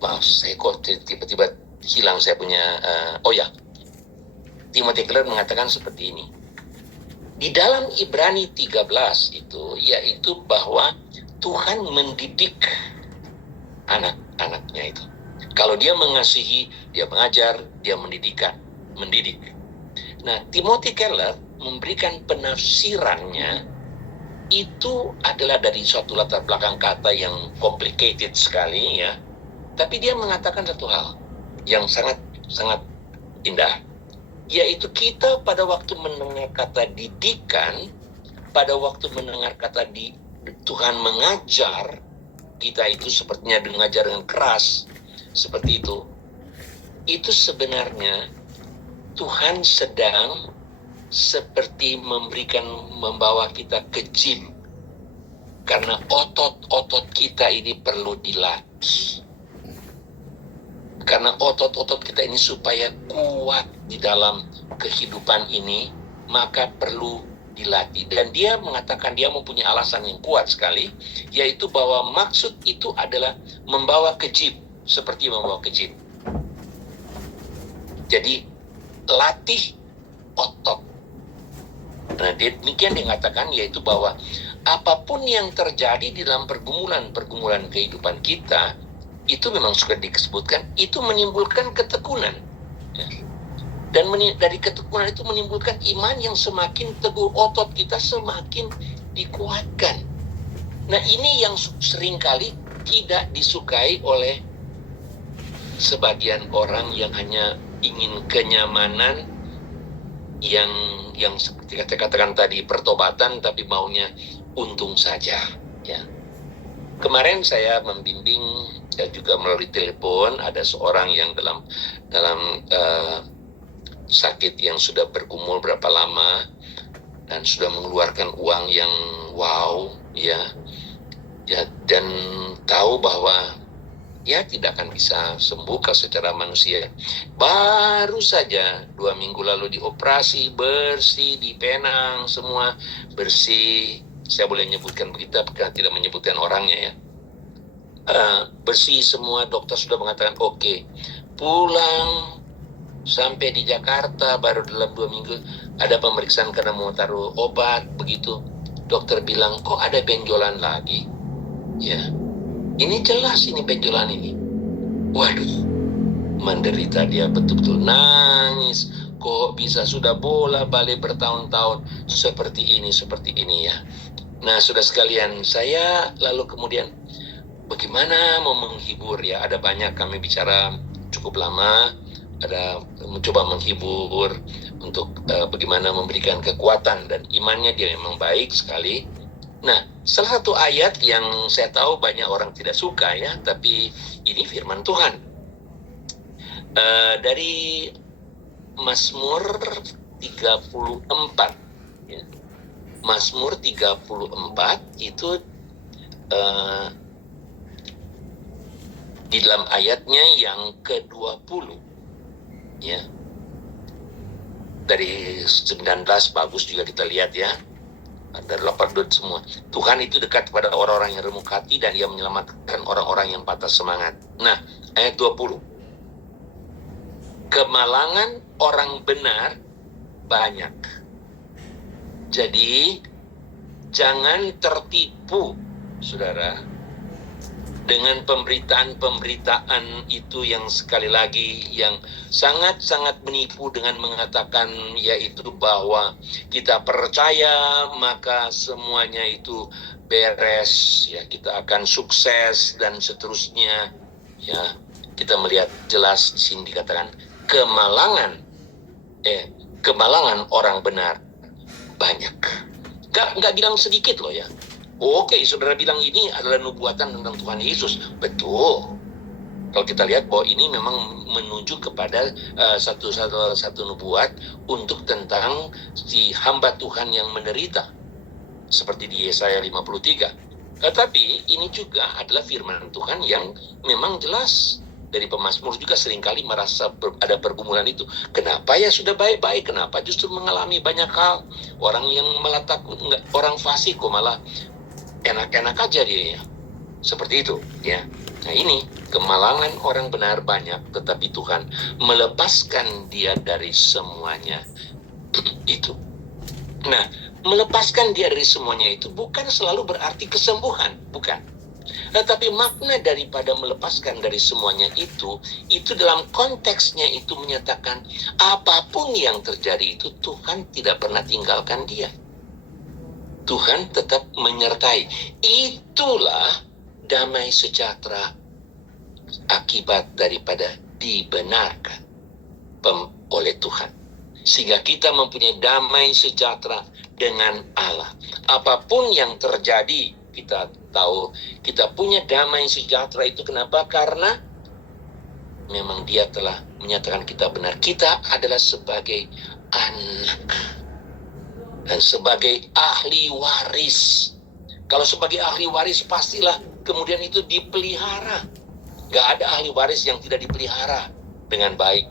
maaf, saya kok tiba-tiba hilang saya punya Timothy Keller mengatakan seperti ini. Di dalam Ibrani 13 itu, yaitu bahwa Tuhan mendidik anak-anaknya itu. Kalau Dia mengasihi, Dia mengajar, Dia mendidik. Nah, Timothy Keller memberikan penafsirannya itu adalah dari suatu latar belakang kata yang complicated sekali ya. Tapi dia mengatakan satu hal yang sangat indah, yaitu kita pada waktu mendengar kata didikan, pada waktu mendengar kata Tuhan mengajar kita itu sepertinya mengajar dengan keras seperti itu sebenarnya Tuhan sedang seperti membawa kita ke gym, karena otot-otot kita ini perlu dilatih. Karena otot-otot kita ini supaya kuat di dalam kehidupan ini, maka perlu dilatih. Dan dia mengatakan dia mempunyai alasan yang kuat sekali, yaitu bahwa maksud itu adalah membawa ke gym, seperti membawa ke gym. Jadi latih otot. Nah, demikian dia mengatakan, yaitu bahwa apapun yang terjadi di dalam pergumulan kehidupan kita, itu memang sudah disebutkan, itu menimbulkan ketekunan. Ya. Dan dari ketekunan itu menimbulkan iman yang semakin teguh, otot kita semakin dikuatkan. Nah, ini yang seringkali tidak disukai oleh sebagian orang yang hanya ingin kenyamanan, yang seperti katakan tadi pertobatan, tapi maunya untung saja. Ya. Kemarin saya membimbing dan juga melalui telepon ada seorang yang dalam sakit yang sudah bergumul berapa lama dan sudah mengeluarkan uang yang wow ya, dan tahu bahwa ya tidak akan bisa sembuh secara manusia. Baru saja 2 minggu lalu dioperasi, bersih, dipenang, semua bersih. Saya boleh menyebutkan begitu karena tidak menyebutkan orangnya ya. Bersih semua, dokter sudah mengatakan oke. Pulang sampai di Jakarta baru dalam 2 minggu ada pemeriksaan karena mau taruh obat begitu. Dokter bilang kok ada benjolan lagi. Ya. Ini jelas ini benjolan ini. Waduh, menderita dia betul-betul nangis. Kok bisa sudah bola-balik bertahun-tahun seperti ini ya. Nah, sudah sekalian, saya lalu kemudian bagaimana mau menghibur ya. Ada banyak kami bicara cukup lama, ada mencoba menghibur untuk bagaimana memberikan kekuatan dan imannya dia memang baik sekali. Nah, salah satu ayat yang saya tahu banyak orang tidak suka ya, tapi ini firman Tuhan. Dari Mazmur 34. Ya. Mazmur 34 itu di dalam ayatnya yang ke-20. Ya. Dari 19 bagus juga kita lihat ya. Ada 8 semua. Tuhan itu dekat kepada orang-orang yang remuk hati dan ia menyelamatkan orang-orang yang patah semangat. Nah, ayat 20. Kemalangan orang benar banyak. Jadi, jangan tertipu, saudara, dengan pemberitaan-pemberitaan itu yang sekali lagi yang sangat-sangat menipu dengan mengatakan yaitu bahwa kita percaya maka semuanya itu beres ya, kita akan sukses dan seterusnya ya. Kita melihat jelas di sini dikatakan kemalangan orang benar banyak. Nggak bilang sedikit loh ya. Oke, saudara bilang ini adalah nubuatan tentang Tuhan Yesus. Betul. Kalau kita lihat bahwa ini memang menunjuk kepada satu nubuat untuk tentang si hamba Tuhan yang menderita. Seperti di Yesaya 53. Tetapi ini juga adalah firman Tuhan yang memang jelas. Dari pemazmur juga seringkali merasa ada pergumulan itu. Kenapa ya sudah baik-baik? Kenapa justru mengalami banyak hal? Orang yang malah takut, orang fasik kok malah enak-enak aja dia ya. Seperti itu ya. Nah ini kemalangan orang benar banyak, tetapi Tuhan melepaskan dia dari semuanya itu. Nah, melepaskan dia dari semuanya itu bukan selalu berarti kesembuhan, bukan. Tetapi makna daripada melepaskan dari semuanya itu dalam konteksnya itu menyatakan apapun yang terjadi itu Tuhan tidak pernah tinggalkan dia. Tuhan tetap menyertai. Itulah damai sejahtera akibat daripada dibenarkan oleh Tuhan. Sehingga kita mempunyai damai sejahtera dengan Allah. Apapun yang terjadi, kita tahu kita punya damai sejahtera itu. Kenapa? Karena memang dia telah menyatakan kita benar. Kita adalah sebagai anak dan sebagai ahli waris. Kalau sebagai ahli waris pastilah kemudian itu dipelihara. Gak ada ahli waris yang tidak dipelihara dengan baik.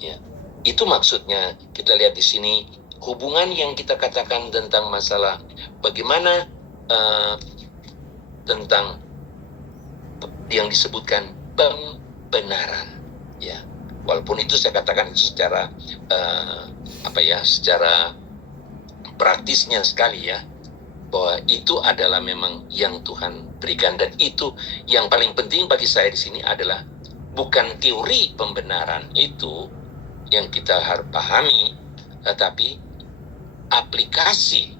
Ya, itu maksudnya kita lihat di sini hubungan yang kita katakan tentang masalah bagaimana tentang yang disebutkan pembenaran. Ya, walaupun itu saya katakan secara secara praktisnya sekali ya, bahwa itu adalah memang yang Tuhan berikan, dan itu yang paling penting bagi saya di sini adalah bukan teori pembenaran itu yang kita harus pahami, tetapi aplikasi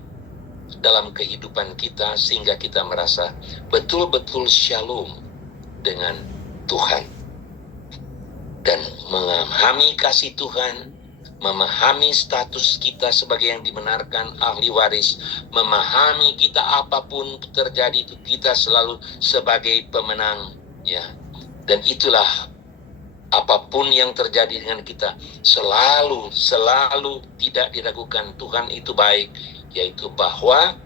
dalam kehidupan kita sehingga kita merasa betul-betul shalom dengan Tuhan dan memahami kasih Tuhan, memahami status kita sebagai yang dibenarkan ahli waris, memahami kita apapun terjadi itu kita selalu sebagai pemenang ya. Dan itulah apapun yang terjadi dengan kita selalu tidak diragukan Tuhan itu baik, yaitu bahwa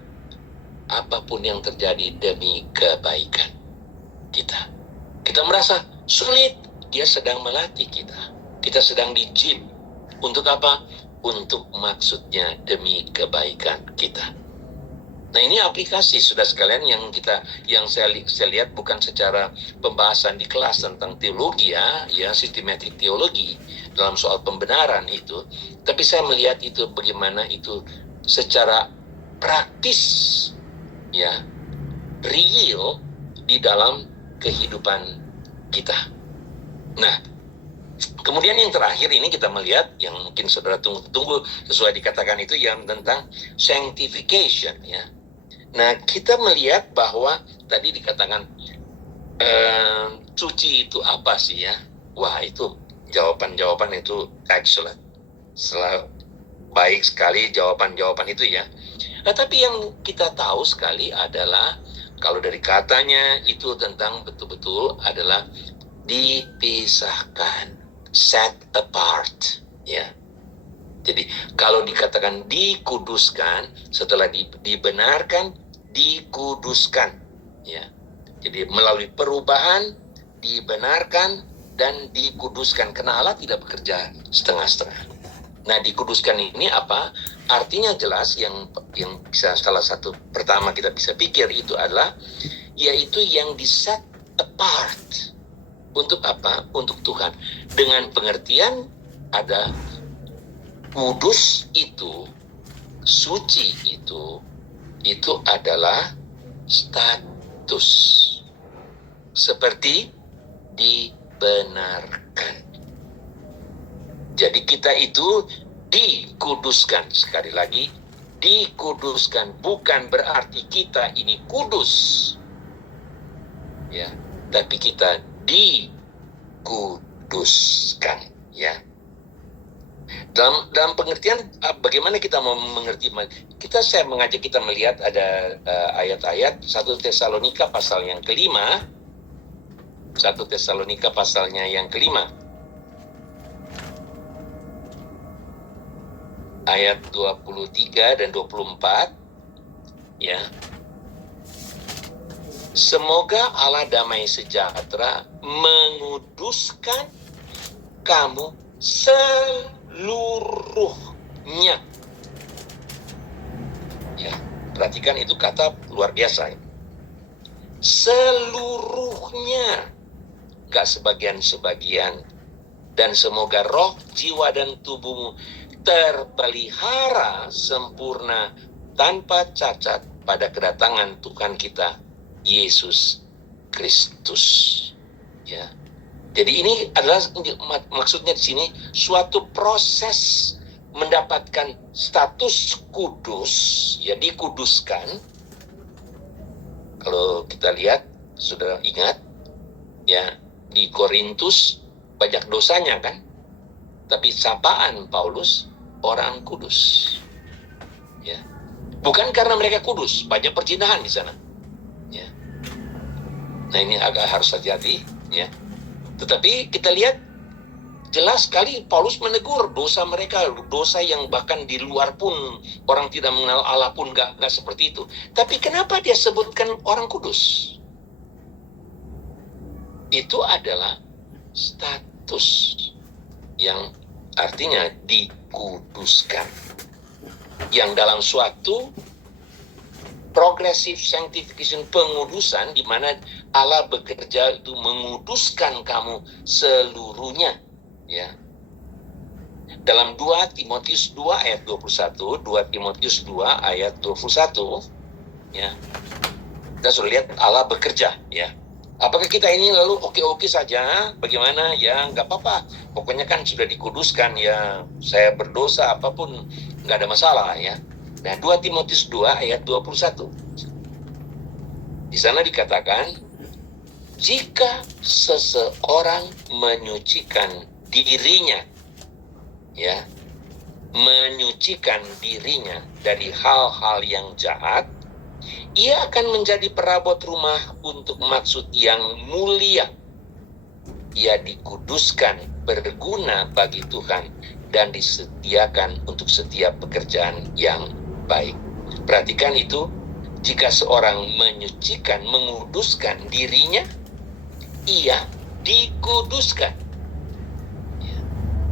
apapun yang terjadi demi kebaikan kita. Kita merasa sulit, dia sedang melatih kita. Kita sedang di gym. Untuk apa? Untuk maksudnya demi kebaikan kita. Nah ini aplikasi sudah sekalian yang saya lihat bukan secara pembahasan di kelas tentang teologi ya sistematik teologi dalam soal pembenaran itu, tapi saya melihat itu bagaimana itu secara praktis ya, real di dalam kehidupan kita. Nah, kemudian yang terakhir ini kita melihat yang mungkin saudara tunggu sesuai dikatakan itu yang tentang sanctification ya. Nah, kita melihat bahwa tadi dikatakan suci itu apa sih ya? Wah, itu jawaban itu excellent. Selalu baik sekali jawaban itu ya. Nah, tapi yang kita tahu sekali adalah kalau dari katanya itu tentang betul-betul adalah dipisahkan, set apart, ya. Jadi kalau dikatakan dikuduskan, setelah dibenarkan, dikuduskan, ya. Jadi melalui perubahan, dibenarkan dan dikuduskan. Karena Allah tidak bekerja setengah-setengah. Nah, dikuduskan ini apa? Artinya jelas yang bisa salah satu pertama kita bisa pikir itu adalah yaitu yang di-set apart. Untuk apa? Untuk Tuhan. Dengan pengertian ada kudus itu, suci itu adalah status. Seperti dibenarkan. Jadi kita itu dikuduskan. Sekali lagi, dikuduskan bukan berarti kita ini kudus. Ya, tapi kita dikuduskan, ya. Dalam pengertian bagaimana kita mau mengerti? Saya mengajak kita melihat ada ayat-ayat 1 Tesalonika pasal yang kelima. 1 Tesalonika pasalnya yang kelima. Ayat 23 dan 24, ya. Semoga Allah damai sejahtera menguduskan kamu seluruhnya. Ya, perhatikan itu kata luar biasa. Seluruhnya, gak sebagian-sebagian. Dan semoga roh, jiwa, dan tubuhmu terpelihara sempurna tanpa cacat pada kedatangan Tuhan kita Yesus Kristus. Ya. Jadi ini adalah maksudnya di sini suatu proses mendapatkan status kudus, ya, dikuduskan. Kalau kita lihat, saudara ingat, ya, di Korintus banyak dosanya kan, tapi sapaan Paulus orang kudus, ya. Bukan karena mereka kudus, banyak perzinahan di sana, ya. Nah, ini agak harus hati-hati, ya. Tetapi kita lihat jelas sekali Paulus menegur dosa mereka, dosa yang bahkan di luar pun orang tidak mengenal Allah pun gak seperti itu. Tapi kenapa dia sebutkan orang kudus? Itu adalah status yang artinya dikuduskan. Yang dalam suatu progressive sanctification, pengudusan, di mana Allah bekerja itu menguduskan kamu seluruhnya, ya. Dalam 2 Timotius 2 ayat 21, 2 Timotius 2 ayat 21, ya. Kita sudah lihat Allah bekerja, ya. Apakah kita ini lalu oke-oke saja? Bagaimana? Ya, nggak apa-apa. Pokoknya kan sudah dikuduskan, ya. Saya berdosa apapun, nggak ada masalah, ya. Nah, 2 Timotius 2 ayat 21. Di sana dikatakan, jika seseorang menyucikan dirinya, ya, menyucikan dirinya dari hal-hal yang jahat, ia akan menjadi perabot rumah untuk maksud yang mulia. Ia dikuduskan, berguna bagi Tuhan, dan disediakan untuk setiap pekerjaan yang baik. Perhatikan itu, jika seorang menyucikan, menguduskan dirinya, ia dikuduskan.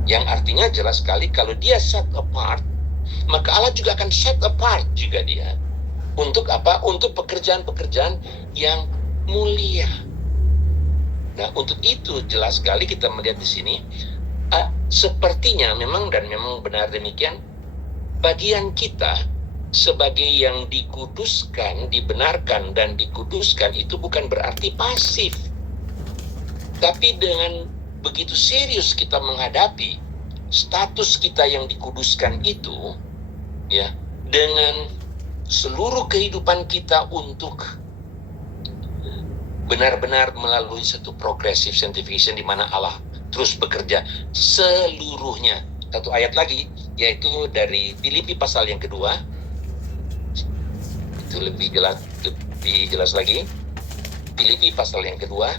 Yang artinya jelas sekali kalau dia set apart, maka Allah juga akan set apart juga dia. Untuk apa? Untuk pekerjaan-pekerjaan yang mulia. Nah, untuk itu jelas sekali kita melihat di sini, sepertinya memang benar demikian, bagian kita sebagai yang dikuduskan, dibenarkan dan dikuduskan itu bukan berarti pasif. Tapi dengan begitu serius kita menghadapi status kita yang dikuduskan itu, ya, dengan seluruh kehidupan kita untuk benar-benar melalui satu progressive sanctification di mana Allah terus bekerja seluruhnya. Satu ayat lagi, yaitu dari Filipi pasal yang kedua, itu lebih jelas lagi. Filipi pasal yang kedua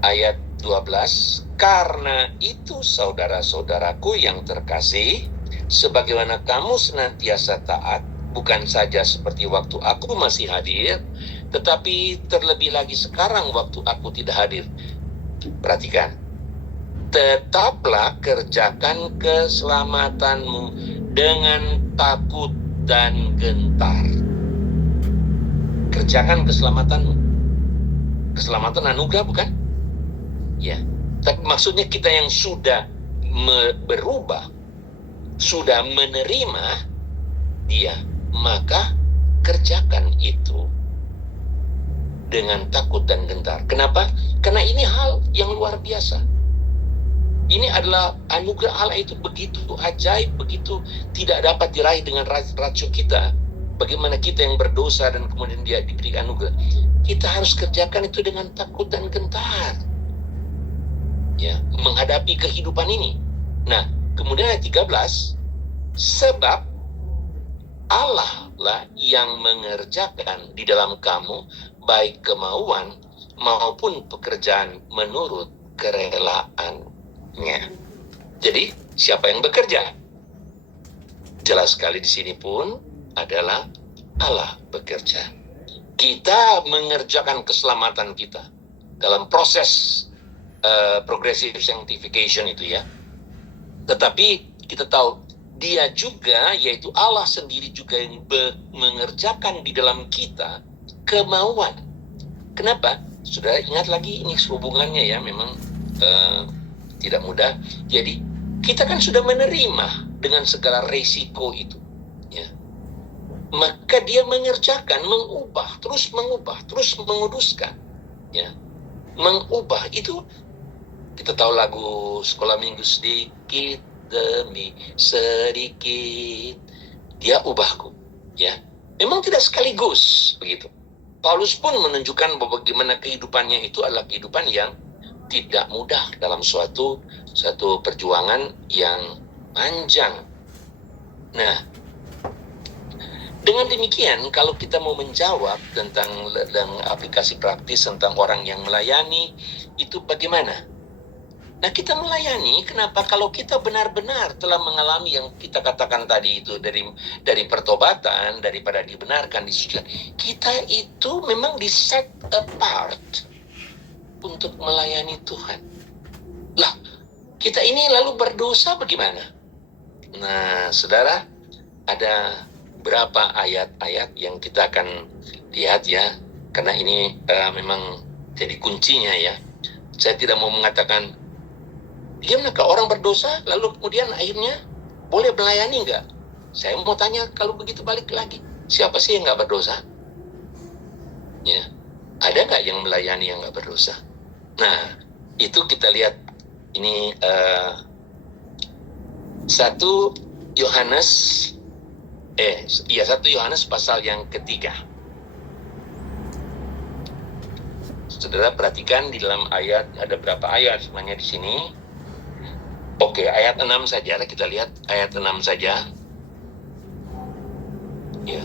ayat 12, karena itu saudara-saudaraku yang terkasih, sebagaimana kamu senantiasa taat, bukan saja seperti waktu aku masih hadir, tetapi terlebih lagi sekarang waktu aku tidak hadir. Perhatikan, tetaplah kerjakan keselamatanmu dengan takut dan gentar. Kerjakan keselamatanmu. Keselamatan anugerah bukan? Ya, tapi maksudnya kita yang sudah berubah, sudah menerima Dia, maka kerjakan itu dengan takut dan gentar. Kenapa? Karena ini hal yang luar biasa. Ini adalah anugerah Allah, itu begitu ajaib, begitu tidak dapat diraih dengan rasio kita. Bagaimana kita yang berdosa dan kemudian Dia diberikan anugerah. Kita harus kerjakan itu dengan takut dan gentar. Ya, menghadapi kehidupan ini. Nah, kemudian ayat 13, sebab Allah lah yang mengerjakan di dalam kamu baik kemauan maupun pekerjaan menurut kerelaannya. Jadi, siapa yang bekerja? Jelas sekali di sini pun adalah Allah bekerja. Kita mengerjakan keselamatan kita dalam proses progressive sanctification itu ya. Tetapi kita tahu Dia juga, yaitu Allah sendiri juga yang mengerjakan di dalam kita kemauan. Kenapa? Sudah ingat lagi ini hubungannya ya, memang tidak mudah. Jadi kita kan sudah menerima dengan segala resiko itu ya. Maka Dia mengerjakan, mengubah, terus menguduskan ya. Mengubah itu, kita tahu lagu sekolah minggu, sedikit demi sedikit Dia ubahku ya. Memang tidak sekaligus begitu. Paulus pun menunjukkan bahwa bagaimana kehidupannya itu adalah kehidupan yang tidak mudah dalam suatu perjuangan yang panjang. Nah, dengan demikian, kalau kita mau menjawab tentang aplikasi praktis tentang orang yang melayani, itu bagaimana? Nah, kita melayani, kenapa? Kalau kita benar-benar telah mengalami yang kita katakan tadi itu, dari pertobatan, daripada dibenarkan, disucikan, kita itu memang di-set apart untuk melayani Tuhan. Lah, kita ini lalu berdosa bagaimana? Nah, saudara, ada berapa ayat-ayat yang kita akan lihat ya, karena ini memang jadi kuncinya ya. Saya tidak mau mengatakan bagaimana orang berdosa lalu kemudian akhirnya boleh melayani enggak? Saya mau tanya, kalau begitu balik lagi, siapa sih yang enggak berdosa? Ya, ada enggak yang melayani yang enggak berdosa? Nah, itu kita lihat ini 1 Yohanes pasal yang ketiga. Saudara perhatikan di dalam ayat, ada berapa ayat sebenarnya di sini? Oke, ayat 6 saja, kita lihat ayat 6 saja. Ya.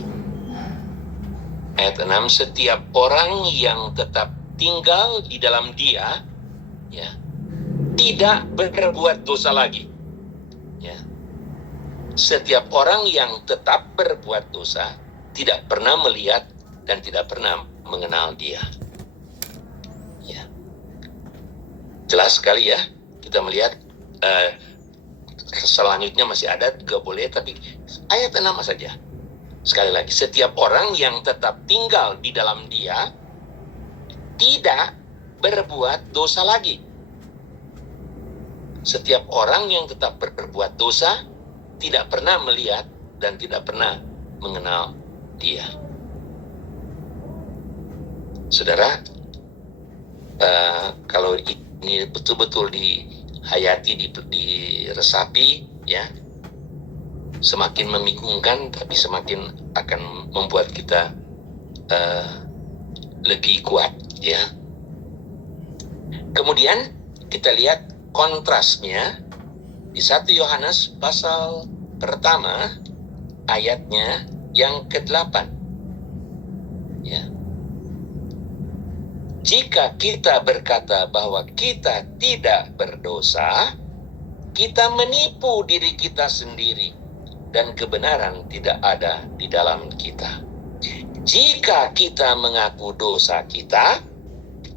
Ayat 6, setiap orang yang tetap tinggal di dalam Dia, ya, tidak berbuat dosa lagi. Ya. Setiap orang yang tetap berbuat dosa tidak pernah melihat dan tidak pernah mengenal Dia. Ya. Jelas sekali ya, kita melihat selanjutnya masih ada, juga boleh, tapi ayat 6 saja. Sekali lagi, setiap orang yang tetap tinggal di dalam Dia tidak berbuat dosa lagi. Setiap orang yang tetap berbuat dosa tidak pernah melihat dan tidak pernah mengenal Dia. Saudara, kalau ini betul-betul dihayati, diresapi, ya, semakin membingungkan, tapi semakin akan membuat kita lebih kuat, ya. Kemudian kita lihat kontrasnya di 1 Yohanes pasal pertama ayatnya yang ke-8. Ya. Jika kita berkata bahwa kita tidak berdosa, kita menipu diri kita sendiri dan kebenaran tidak ada di dalam kita. Jika kita mengaku dosa kita,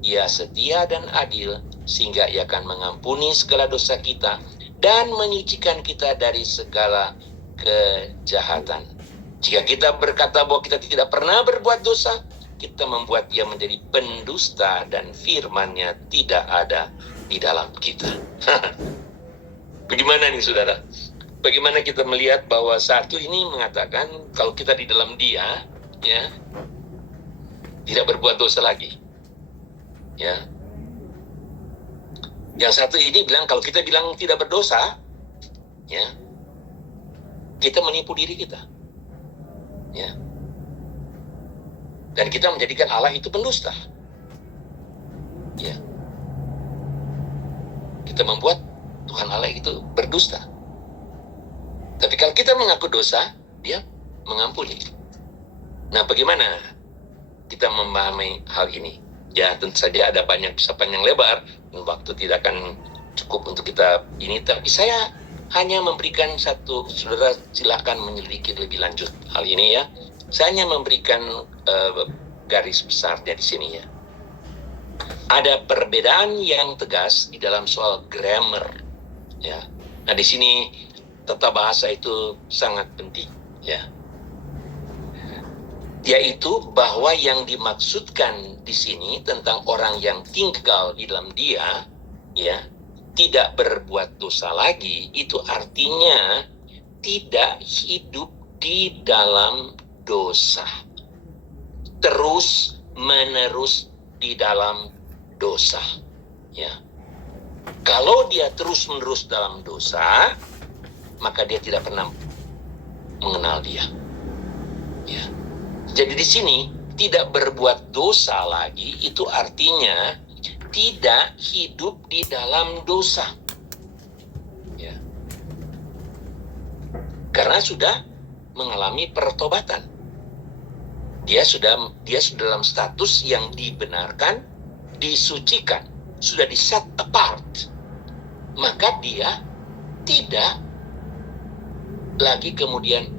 Ia setia dan adil sehingga Ia akan mengampuni segala dosa kita dan menyucikan kita dari segala kejahatan. Jika kita berkata bahwa kita tidak pernah berbuat dosa, kita membuat Dia menjadi pendusta dan firman-Nya tidak ada di dalam kita. Bagaimana nih saudara? Bagaimana kita melihat bahwa satu ini mengatakan kalau kita di dalam Dia, ya, tidak berbuat dosa lagi. Ya. Yang satu ini bilang kalau kita bilang tidak berdosa, ya, kita menipu diri kita. Ya. Dan kita menjadikan Allah itu pendusta. Ya. Kita membuat Tuhan Allah itu berdusta. Tapi kalau kita mengaku dosa, Dia mengampuni. Nah, bagaimana kita memahami hal ini? Ya, tentu saja ada banyak sepanjang lebar, dan waktu tidak akan cukup untuk kita ini. Tapi saya hanya memberikan satu, saudara silakan menyelidiki lebih lanjut hal ini ya. Saya hanya memberikan garis besarnya di sini ya. Ada perbedaan yang tegas di dalam soal grammar ya. Nah, di sini tata bahasa itu sangat penting ya. Yaitu bahwa yang dimaksudkan di sini tentang orang yang tinggal di dalam Dia ya, tidak berbuat dosa lagi, itu artinya tidak hidup di dalam dosa. Terus menerus di dalam dosa. Ya. Kalau dia terus menerus dalam dosa, maka dia tidak pernah mengenal Dia. Ya. Jadi di sini tidak berbuat dosa lagi itu artinya tidak hidup di dalam dosa. Ya. Karena sudah mengalami pertobatan. Dia sudah dalam status yang dibenarkan, disucikan, sudah di set apart. Maka dia tidak lagi kemudian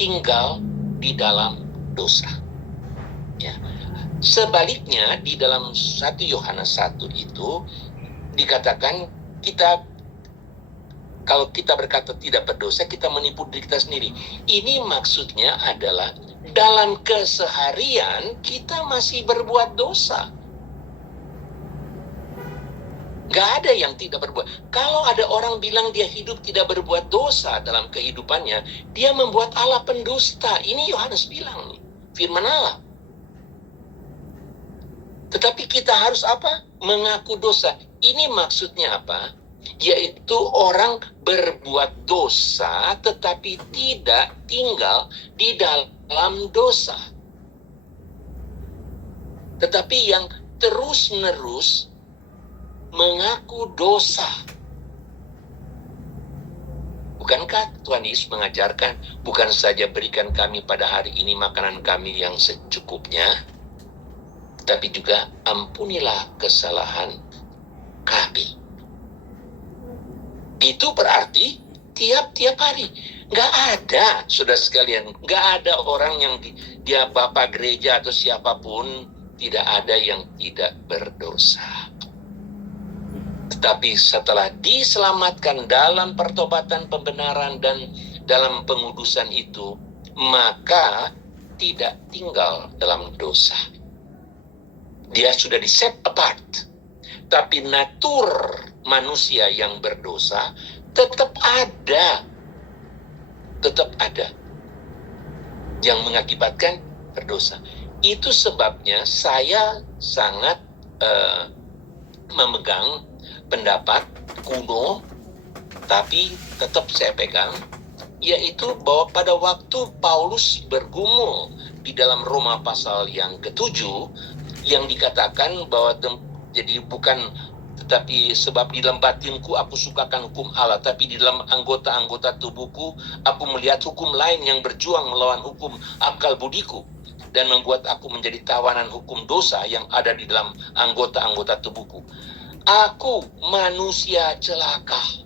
tinggal di dalam dosa. Ya. Sebaliknya di dalam 1 Yohanes 1 itu dikatakan kalau kita berkata tidak berdosa, kita menipu diri kita sendiri. Ini maksudnya adalah dalam keseharian kita masih berbuat dosa. Gak ada yang tidak berbuat. Kalau ada orang bilang dia hidup tidak berbuat dosa dalam kehidupannya, dia membuat Allah pendusta. Ini Yohanes bilang nih, firman Allah. Tetapi kita harus apa? Mengaku dosa. Ini maksudnya apa? Yaitu orang berbuat dosa tetapi tidak tinggal di dalam dosa. Tetapi yang terus-menerus mengaku dosa. Bukankah Tuhan Yesus mengajarkan, bukan saja berikan kami pada hari ini makanan kami yang secukupnya, tapi juga ampunilah kesalahan kami. Itu berarti tiap-tiap hari. Nggak ada, saudara sekalian, nggak ada orang yang dia bapak gereja atau siapapun, tidak ada yang tidak berdosa. Tetapi setelah diselamatkan dalam pertobatan, pembenaran, dan dalam pengudusan itu, maka tidak tinggal dalam dosa. Dia sudah di set apart. Tapi natur manusia yang berdosa tetap ada. Tetap ada. Yang mengakibatkan berdosa. Itu sebabnya saya sangat memegang pendapat kuno, tapi tetap saya pegang, yaitu bahwa pada waktu Paulus bergumul di dalam Roma pasal yang ke-7, yang dikatakan bahwa jadi bukan tapi sebab di dalam batinku aku sukakan hukum Allah, tapi di dalam anggota-anggota tubuhku aku melihat hukum lain yang berjuang melawan hukum akal budiku dan membuat aku menjadi tawanan hukum dosa yang ada di dalam anggota-anggota tubuhku. Aku manusia celaka.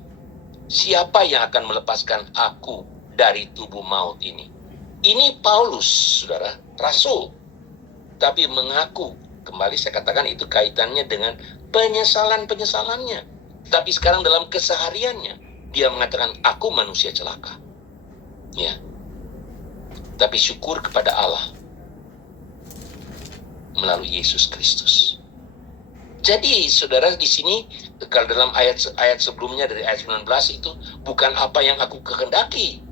Siapa yang akan melepaskan aku dari tubuh maut ini? Ini Paulus, saudara, rasul, tapi mengaku, kembali saya katakan itu kaitannya dengan penyesalan-penyesalannya. Tapi sekarang dalam kesehariannya, dia mengatakan, aku manusia celaka. Ya. Tapi syukur kepada Allah melalui Yesus Kristus. Jadi, saudara, di sini, kalau dalam ayat sebelumnya dari ayat 19 itu, bukan apa yang aku kehendaki,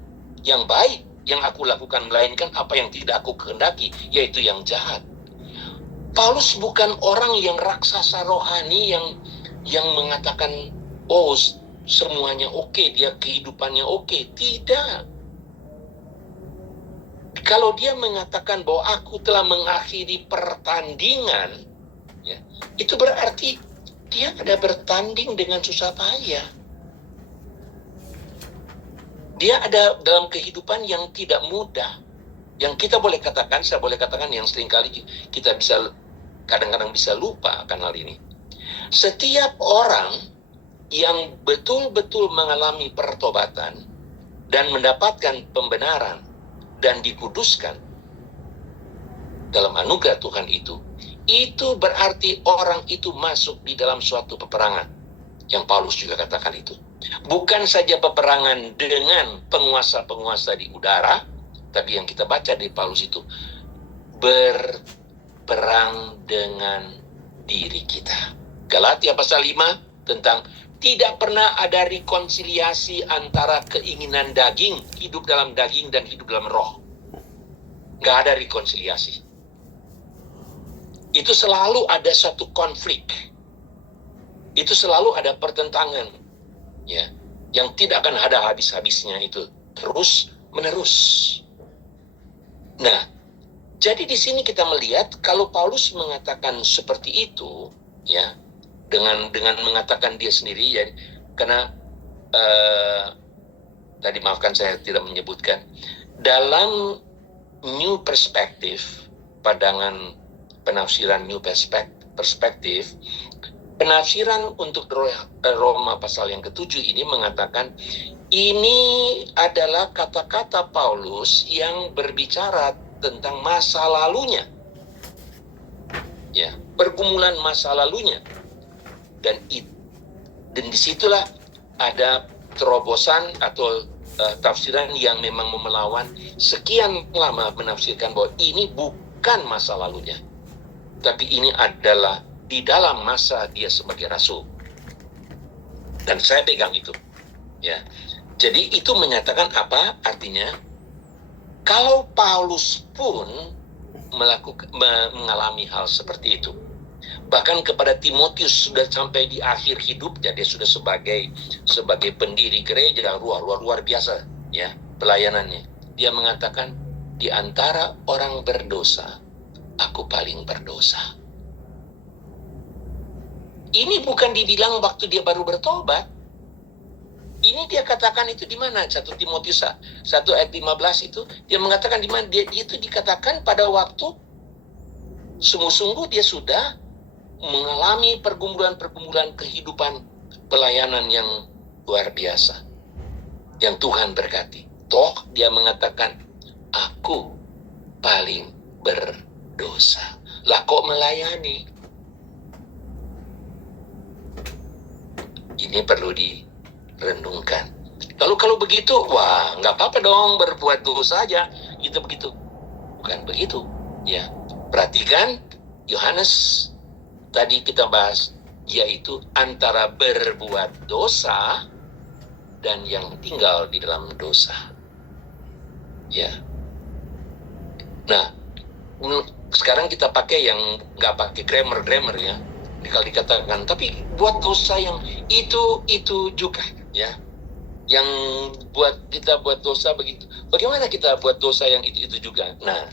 yang baik, yang aku lakukan, melainkan apa yang tidak aku kehendaki, yaitu yang jahat. Paulus bukan orang yang raksasa rohani yang mengatakan, oh semuanya oke, dia kehidupannya oke. Tidak. Kalau dia mengatakan bahwa aku telah mengakhiri pertandingan, ya, itu berarti dia ada bertanding dengan susah payah. Dia ada dalam kehidupan yang tidak mudah. Yang kita boleh katakan, saya boleh katakan yang seringkali kita bisa kadang-kadang bisa lupa akan hal ini. Setiap orang yang betul-betul mengalami pertobatan dan mendapatkan pembenaran dan dikuduskan dalam anugerah Tuhan itu berarti orang itu masuk di dalam suatu peperangan. Yang Paulus juga katakan itu. Bukan saja peperangan dengan penguasa-penguasa di udara, tapi yang kita baca di Paulus itu berperang dengan diri kita. Galatia pasal 5 tentang tidak pernah ada rekonsiliasi antara keinginan daging, hidup dalam daging dan hidup dalam roh. Nggak ada rekonsiliasi. Itu selalu ada satu konflik. Itu selalu ada pertentangan. Ya, yang tidak akan ada habis-habisnya itu. Terus menerus. Nah, jadi di sini kita melihat kalau Paulus mengatakan seperti itu, ya, dengan mengatakan dia sendiri, ya, karena tadi maafkan saya tidak menyebutkan dalam New Perspective, pandangan penafsiran New Perspective, penafsiran untuk Roma pasal yang ke-7 ini mengatakan ini adalah kata-kata Paulus yang berbicara tentang masa lalunya, ya, pergumulan masa lalunya, dan disitulah ada terobosan atau tafsiran yang memang melawan sekian lama menafsirkan bahwa ini bukan masa lalunya, tapi ini adalah di dalam masa dia sebagai rasul. Dan saya pegang itu, ya. Jadi itu menyatakan apa? Artinya kalau Paulus pun mengalami hal seperti itu, bahkan kepada Timotius sudah sampai di akhir hidupnya, dia sudah sebagai pendiri gereja luar biasa, ya, pelayanannya. Dia mengatakan, di antara orang berdosa, aku paling berdosa. Ini bukan dibilang waktu dia baru bertobat. Ini dia katakan itu di mana? 1 Timotius 1 ayat 15 itu dia mengatakan di mana? Dia itu dikatakan pada waktu sungguh-sungguh dia sudah mengalami pergumulan-pergumulan kehidupan pelayanan yang luar biasa. Yang Tuhan berkati. Toh dia mengatakan, aku paling berdosa. Lah kok melayani? Ini perlu direnungkan. Kalau begitu, wah, nggak apa-apa dong berbuat dosa aja. Gitu begitu. Bukan begitu, ya. Perhatikan Yohanes tadi kita bahas, yaitu antara berbuat dosa dan yang tinggal di dalam dosa. Ya. Nah, sekarang kita pakai yang nggak pakai grammar ya. Kalau dikatakan, tapi buat dosa yang itu juga, ya, yang kita buat dosa begitu. Bagaimana kita buat dosa yang itu juga? Nah,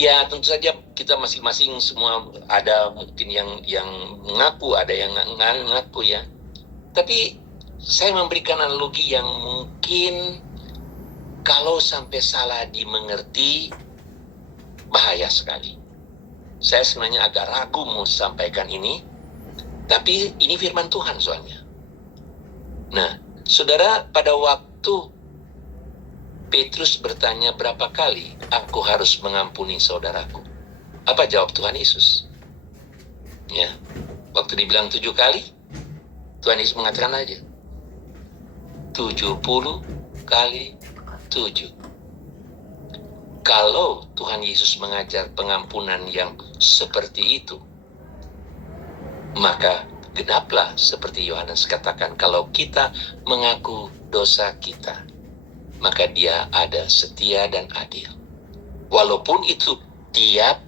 Ya tentu saja kita masing-masing semua ada mungkin yang mengaku, ada yang nggak ngaku ya. Tapi saya memberikan analogi yang mungkin kalau sampai salah dimengerti bahaya sekali. Saya sebenarnya agak ragu mau sampaikan ini, tapi ini firman Tuhan soalnya. Nah, saudara, pada waktu Petrus bertanya berapa kali aku harus mengampuni saudaraku, apa jawab Tuhan Yesus? Ya, waktu dibilang 7 kali, Tuhan Yesus mengatakan aja 70 kali 7. Kalau Tuhan Yesus mengajar pengampunan yang seperti itu, maka genaplah seperti Yohanes katakan, kalau kita mengaku dosa kita, maka Dia ada setia dan adil. Walaupun itu tiap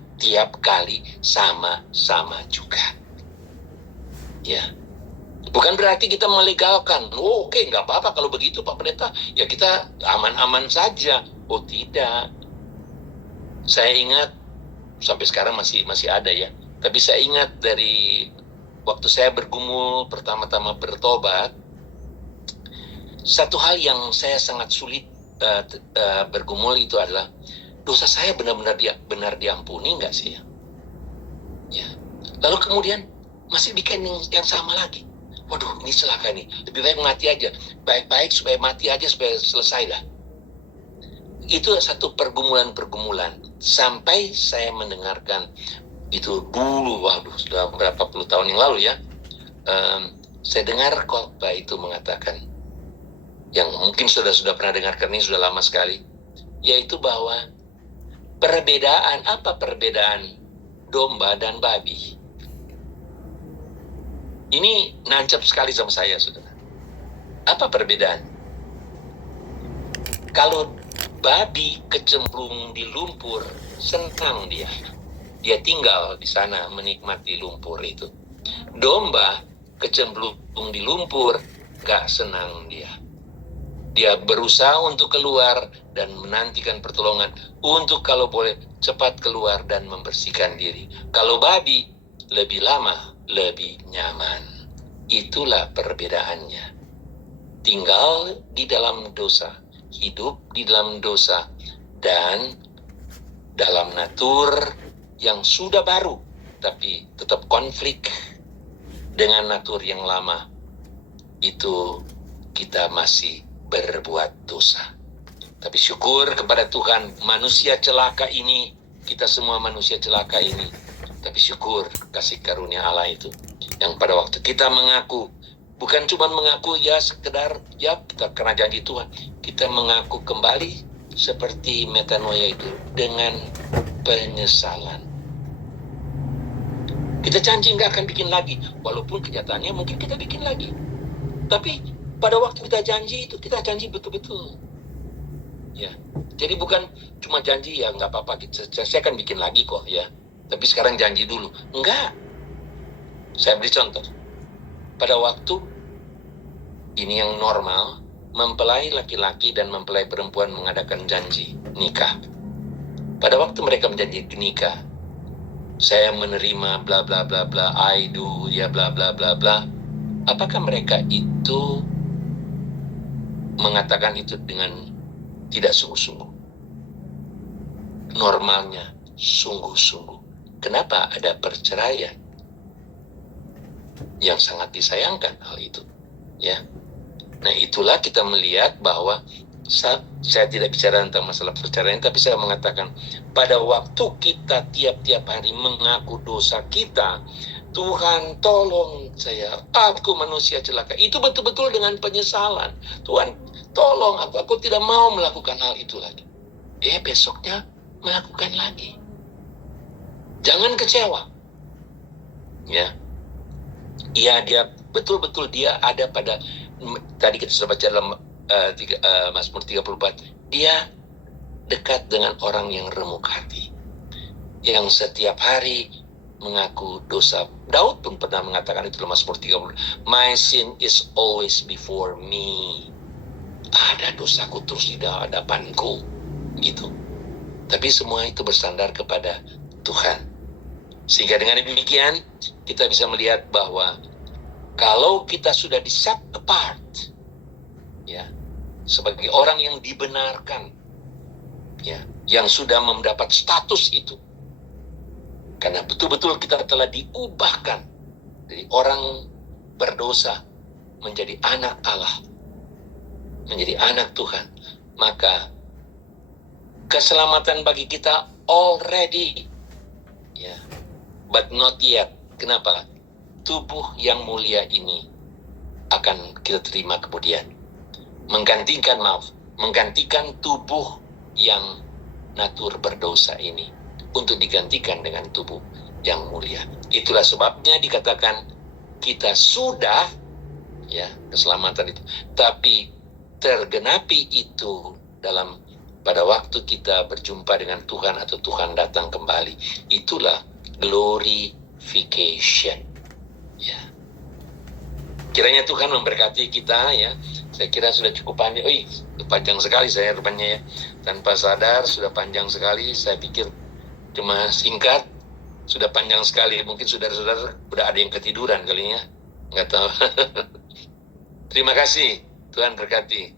kali sama-sama juga. Ya. Bukan berarti kita melegalkan. Oh, oke, nggak apa-apa kalau begitu Pak Pendeta. Ya kita aman-aman saja. Oh tidak. Saya ingat sampai sekarang masih ada ya. Tapi saya ingat dari waktu saya bergumul pertama-tama bertobat, satu hal yang saya sangat sulit bergumul itu adalah dosa saya benar diampuni nggak sih ya? Ya. Lalu kemudian masih bikin yang sama lagi. Waduh, ini celaka nih. Lebih baik mati aja. Baik-baik supaya mati aja supaya selesai lah. Itu satu pergumulan sampai saya mendengarkan itu dulu, waduh sudah berapa puluh tahun yang lalu ya. Saya dengar khotbah itu mengatakan, yang mungkin sudah pernah dengarkan ini sudah lama sekali, yaitu bahwa perbedaan domba dan babi. Ini nancap sekali sama saya, saudara. Apa perbedaan? Kalau babi kecemplung di lumpur, senang dia. Dia tinggal di sana menikmati lumpur itu. Domba kecemplung di lumpur, gak senang dia. Dia berusaha untuk keluar dan menantikan pertolongan untuk kalau boleh cepat keluar dan membersihkan diri. Kalau babi, lebih lama, lebih nyaman. Itulah perbedaannya. Tinggal di dalam dosa, hidup di dalam dosa, dan dalam natur yang sudah baru, tapi tetap konflik dengan natur yang lama. Itu kita masih berbuat dosa. Tapi syukur kepada Tuhan, manusia celaka ini, kita semua manusia celaka ini, tapi syukur kasih karunia Allah itu, yang pada waktu kita mengaku, bukan cuma mengaku ya sekedar ya kita kena janji Tuhan, kita mengaku kembali seperti metanoia itu dengan penyesalan. Kita janji nggak akan bikin lagi, walaupun kenyataannya mungkin kita bikin lagi. Tapi pada waktu kita janji itu, kita janji betul-betul. Ya, jadi bukan cuma janji ya nggak apa-apa, saya akan bikin lagi kok ya. Tapi sekarang janji dulu. Enggak. Saya beri contoh. Pada waktu ini yang normal, mempelai laki-laki dan mempelai perempuan mengadakan janji nikah. Pada waktu mereka menjanji nikah, saya menerima bla bla bla bla, I do ya bla bla bla bla. Apakah mereka itu mengatakan itu dengan tidak sungguh-sungguh? Normalnya sungguh-sungguh. Kenapa ada perceraian? Yang sangat disayangkan hal itu, ya. Nah, itulah kita melihat bahwa saya tidak bicara tentang masalah perceraian, tapi saya mengatakan pada waktu kita tiap-tiap hari mengaku dosa kita, Tuhan tolong saya, aku manusia celaka. Itu betul-betul dengan penyesalan. Tuhan tolong aku tidak mau melakukan hal itu lagi. Besoknya melakukan lagi. Jangan kecewa. Ya. Iya, dia betul-betul dia ada pada, tadi kita sudah baca dalam Mazmur 34, dia dekat dengan orang yang remuk hati, yang setiap hari mengaku dosa. Daud pun pernah mengatakan itu dalam Mazmur 30, my sin is always before me. Ada dosaku terus di hadapanku, gitu. Tapi semua itu bersandar kepada Tuhan. Sehingga dengan demikian, kita bisa melihat bahwa kalau kita sudah di set apart, ya, sebagai orang yang dibenarkan, ya, yang sudah mendapat status itu, karena betul-betul kita telah diubahkan dari orang berdosa menjadi anak Allah, menjadi anak Tuhan, maka keselamatan bagi kita already, ya, but not yet. Kenapa? Tubuh yang mulia ini akan kita terima kemudian, menggantikan tubuh yang natur berdosa ini untuk digantikan dengan tubuh yang mulia. Itulah sebabnya dikatakan kita sudah, ya, keselamatan itu, tapi tergenapi itu pada waktu kita berjumpa dengan Tuhan atau Tuhan datang kembali. Itulah glorification, ya. Kiranya Tuhan memberkati kita, ya. Saya kira sudah cukup panjang. Panjang sekali saya rupanya, ya. Tanpa sadar sudah panjang sekali. Saya pikir cuma singkat, sudah panjang sekali. Mungkin saudara-saudara udah ada yang ketiduran kali ya, nggak tahu. Terima kasih, Tuhan berkati.